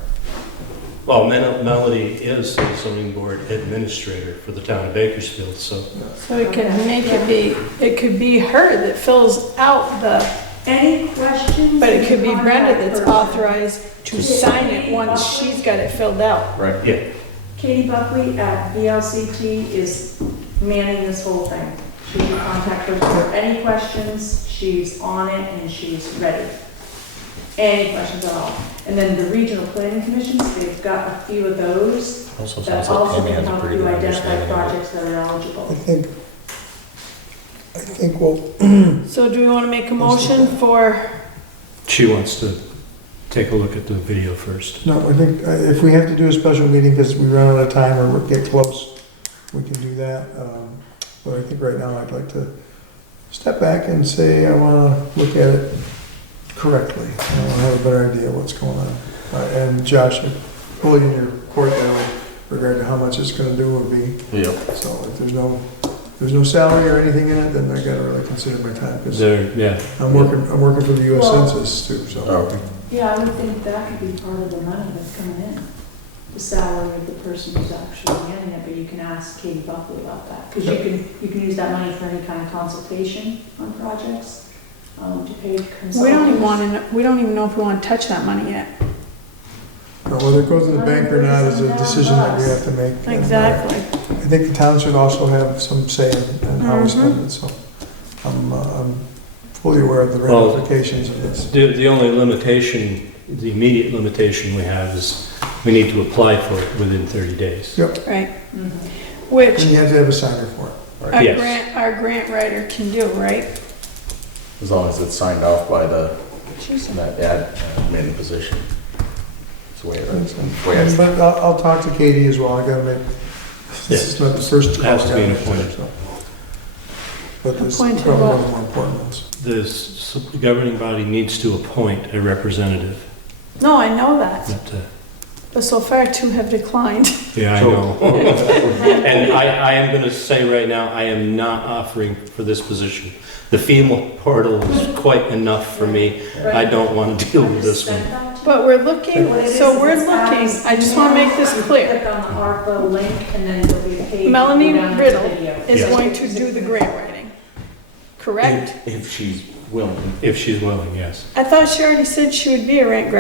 Well, Melody is the zoning board administrator for the town of Bakersfield, so So it could it could be her that fills out the, Any questions? but it could be Brenda that's Contact authorized to sign it once she's got it filled out. Right. yeah. Katie Buckley at VLCT is manning this whole thing. She can contact her for any questions, she's on it and she's ready. Any questions at all. And then the regional planning commissions, they've got a few of those Also that sounds like also Tammy can has a help pretty you good identify understanding of it. projects that are eligible. I think we'll, So do we want to make a motion for, She wants to take a look at the video first. no, I think if we have to do a special meeting because we run out of time or we get close, we can do that. But I think right now I'd like to step back and say I want to look at it correctly. I want to have a better idea of what's going on. And Josh, fully in your court there with regard to how much it's going to do would be. Yeah. So if there's no salary or anything in it, then I got to really consider my time because Yeah, I'm working for the U.S. Well- Census too. So. Okay. Yeah, I would think that could be part of the money that's coming in, the salary of the person who's actually manning it, but you can ask Katie Buckley about that. Because you can use that money for any kind of consultation on projects, to pay consultants. we don't even want to, we don't even know if we want to touch that money yet. Whether it goes to the bank or not is a decision that we have to make. And, Exactly. I think the town should also have some say in how we spend it, so I'm fully aware of the Well, ramifications of this. the only limitation, the immediate limitation we have is we need to apply for it within 30 days. Yep, Right. Mhm. Which and you have to have a signer for it. our Yes. grant writer can do, right? As long as it's signed off by She's- that admin position. It's the way it is. But I'll talk to Katie as well, I gotta make, this is not the first It call I has to be gotta an make, appointed. so. But there's Appointed probably one what? of the more important ones. The governing body needs to appoint a representative. No, I know that, But, but so far two have declined. yeah, I know. And I am going to say right now, I am not offering for this position. The FEMA portal is quite enough for me. I don't want to deal with this one. But we're looking, What it is, so we're it's looking, apps, I just want to make this you clear. Click on the ARPA link and then there'll be a page. Melanie go down to Riddle video. is Yes. going to do the grant writing, correct? If she's willing. If she's willing, yes. I thought she already said she would be a grant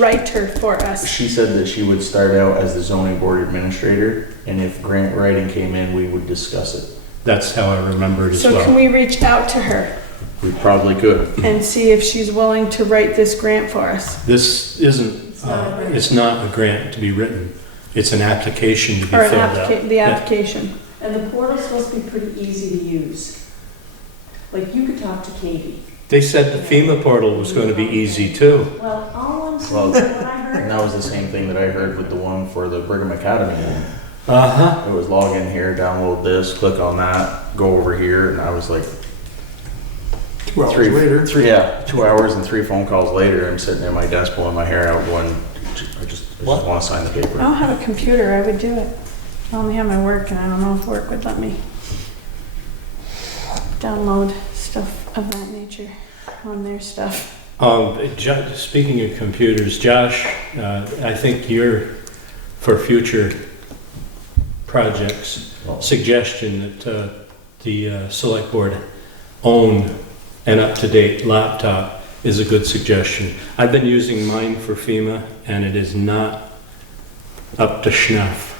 writer for us. She said that she would start out as the zoning board administrator, and if grant writing came in, we would discuss it. That's how I remember it as So can well. we reach out to her We probably could. and see if she's willing to write this grant for us? This isn't, it's not a grant to be written. It's an application to be Or an filled out. the Yeah. application? And the portal's supposed to be pretty easy to use. Like, you could talk to Katie. They said the FEMA portal was going to be easy too. Well, all I'm saying, Well, is what I And heard. that was the same thing that I heard with the one for the Brigham Academy. Uh-huh. It was log in here, download this, click on that, go over here, and I was like, 2 hours later. 2 hours and 3 phone calls later, I'm sitting at my desk pulling my hair out going, I just want to sign the I paper. don't have a computer, I would do it. I only have my work and I don't know if work would let me download stuff of that nature on their stuff. Speaking of computers, Josh, I think for future projects, suggestion that the select board own an up-to-date laptop is a good suggestion. I've been using mine for FEMA and it is not up to snuff.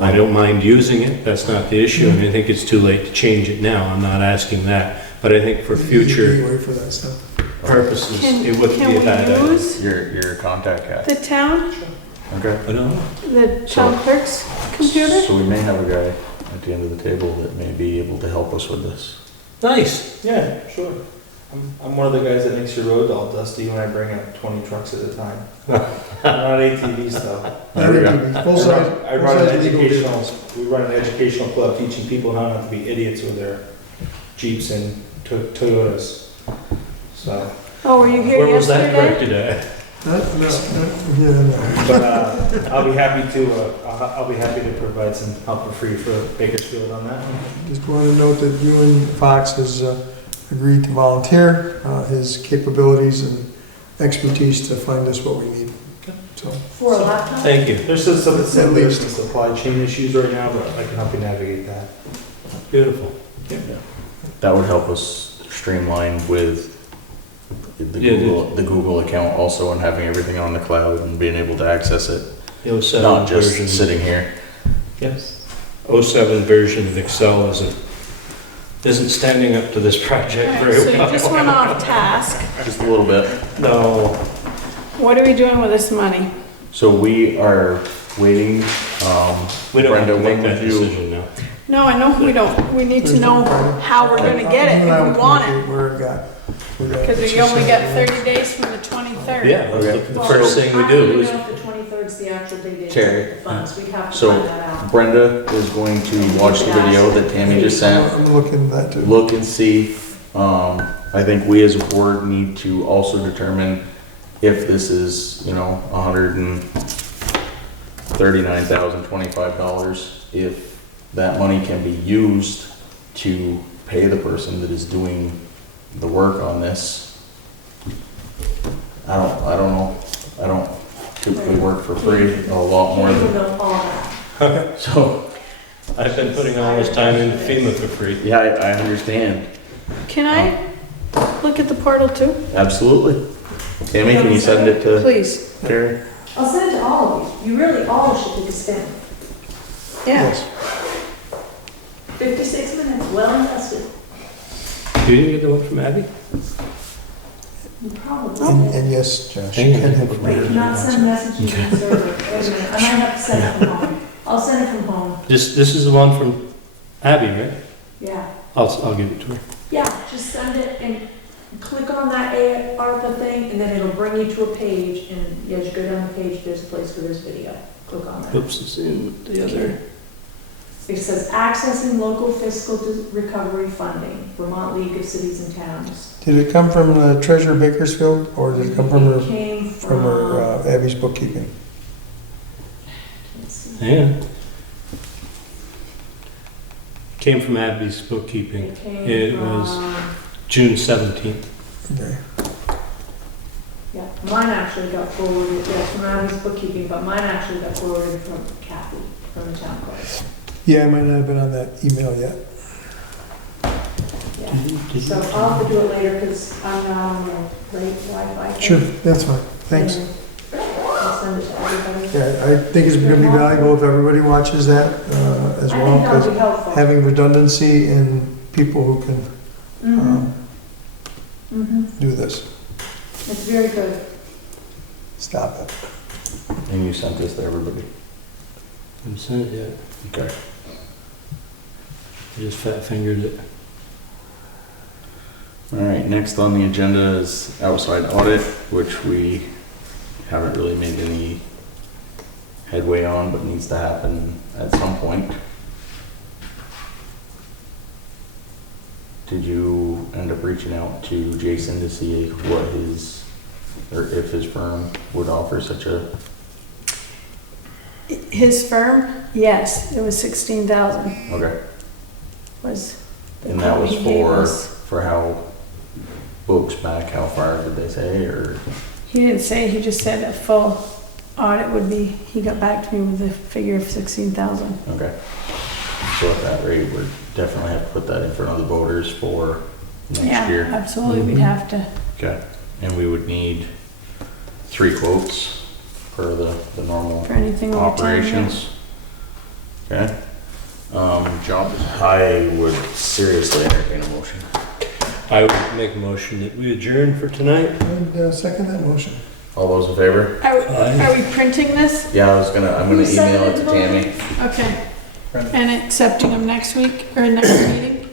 I don't mind using it, that's not the issue, and I think it's too late to change it now, I'm not asking that. But I think for future Wait for that stuff. purposes, it wouldn't Can be a bad we idea. use Your contact guy. the town, Okay. I don't know. the town clerk's computer? So we may have a guy at the end of the table that may be able to help us with this. Nice. Yeah, sure. I'm one of the guys that makes your road all dusty when I bring up 20 trucks at a time. Not ATVs though. There we go. Full size. I run an educational, we run an educational club teaching people how not to be idiots with their Jeeps and Toyotas. So, Oh, were you here Where was that yesterday? corrected at? No. but I'll be happy to provide some help for free for Bakersfield on that. Just want to note that Ewan Fox has agreed to volunteer his capabilities and expertise to find us what we need. So, For a laptop? Thank you. There's some At some least. supply chain issues right now, but I can help you navigate that. Beautiful. That would help us streamline with the Yeah, the Google account also, and having everything on the cloud and being able to access it, The 07 not just version. sitting here. Yes. 07 version of Excel isn't standing up to this project Alright, very so you well. just went off task. Just a little bit. No, What are we doing with this money? So we are waiting, we don't have Brenda, to make when that would you? decision now. No, I know we don't. We need to know how we're gonna get it You and I if will we want it. communicate Where it got. Because we only got 30 days from the 23rd. Yeah, Okay. the first thing we do is, I don't even know if the 23rd is the actual date they Terry. take the funds, we'd have to So find that out. Brenda is going to watch the video that Tammy just sent, I'm looking at that too. look and see. I think we as a board need to also determine if this is, $139,025, if that money can be used to pay the person that is doing the work on this. I don't know. I don't typically work for free, a lot more Can't than, even know all that. so, I've been putting all this time in FEMA for free. yeah, I understand. Can I look at the portal too? Absolutely. Tammy, can you send it to Please. Terry? I'll send it to all of you, you really all should take a spin. Yeah. Yes. 56 minutes, well invested. You didn't get the one from Abby? You probably And, did. and yes, Josh, Thank you you. can have Wait, do not send messages from the server. Wait a minute, I might have to send it from home. I'll send it from home, This is the one from Abby, right? yeah. I'll give it to her. Yeah, just send it and click on that ARPA thing, and then it'll bring you to a page, and as you go down the page, there's a place for this video. Click on that. Oops, it's in the other. It says accessing local fiscal recovery funding, Vermont League of Cities and Towns. Did it come from Treasurer Bakersfield, or did it come from It her, came from her Abby's bookkeeping? Let's see. Yeah. Came from Abby's bookkeeping. It came It from, was June 17th. Okay. yeah, mine actually got forwarded, yeah, from Abby's bookkeeping, but mine actually got forwarded from Kathy, from the town clerk. Yeah, I might not have been on that email yet. Yeah, so I'll have to do it later, because I'm not on the late Wi-Fi. thing. Sure, that's fine, thanks. And I'll send it to everybody. Yeah, I think it's gonna be valuable if everybody watches that as I well, think that'll because be helpful. having redundancy in people who can Mhm, mhm. do this. It's very good. Stop it. And you sent this to everybody? I haven't sent it yet. Okay. I just fat fingered it. All right, next on the agenda is outside audit, which we haven't really made any headway on, but needs to happen at some point. Did you end up reaching out to Jason to see what his, or if his firm would offer such a, His firm, yes, it was 16,000 okay, was. the and that quote was he gave for, us. for how, books back, how far did they say, or? He didn't say, he just said a full audit would be, he got back to me with a figure of 16,000. Okay. So at that rate, we're definitely have to put that in front of the voters for next Yeah, year. absolutely, we'd have to. Okay. And we would need 3 quotes for the normal For anything over 10, yeah. operations. Okay. Job, I would seriously entertain a motion. I would make a motion that we adjourn for tonight. And second that motion. All those in favor? Are we printing this? Yeah, I'm gonna Who email it to seconded the Tammy. Okay. Brenda. And accepting them next week, or next meeting?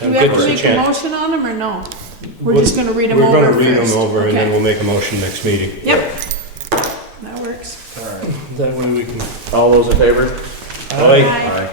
Do we have to make a motion on them, or no? We're just gonna read them over We're first? gonna read them over and then Okay. we'll make a motion next meeting. Yep. That works. All right. That way we can. All those in favor? Aye. Aye. Aye.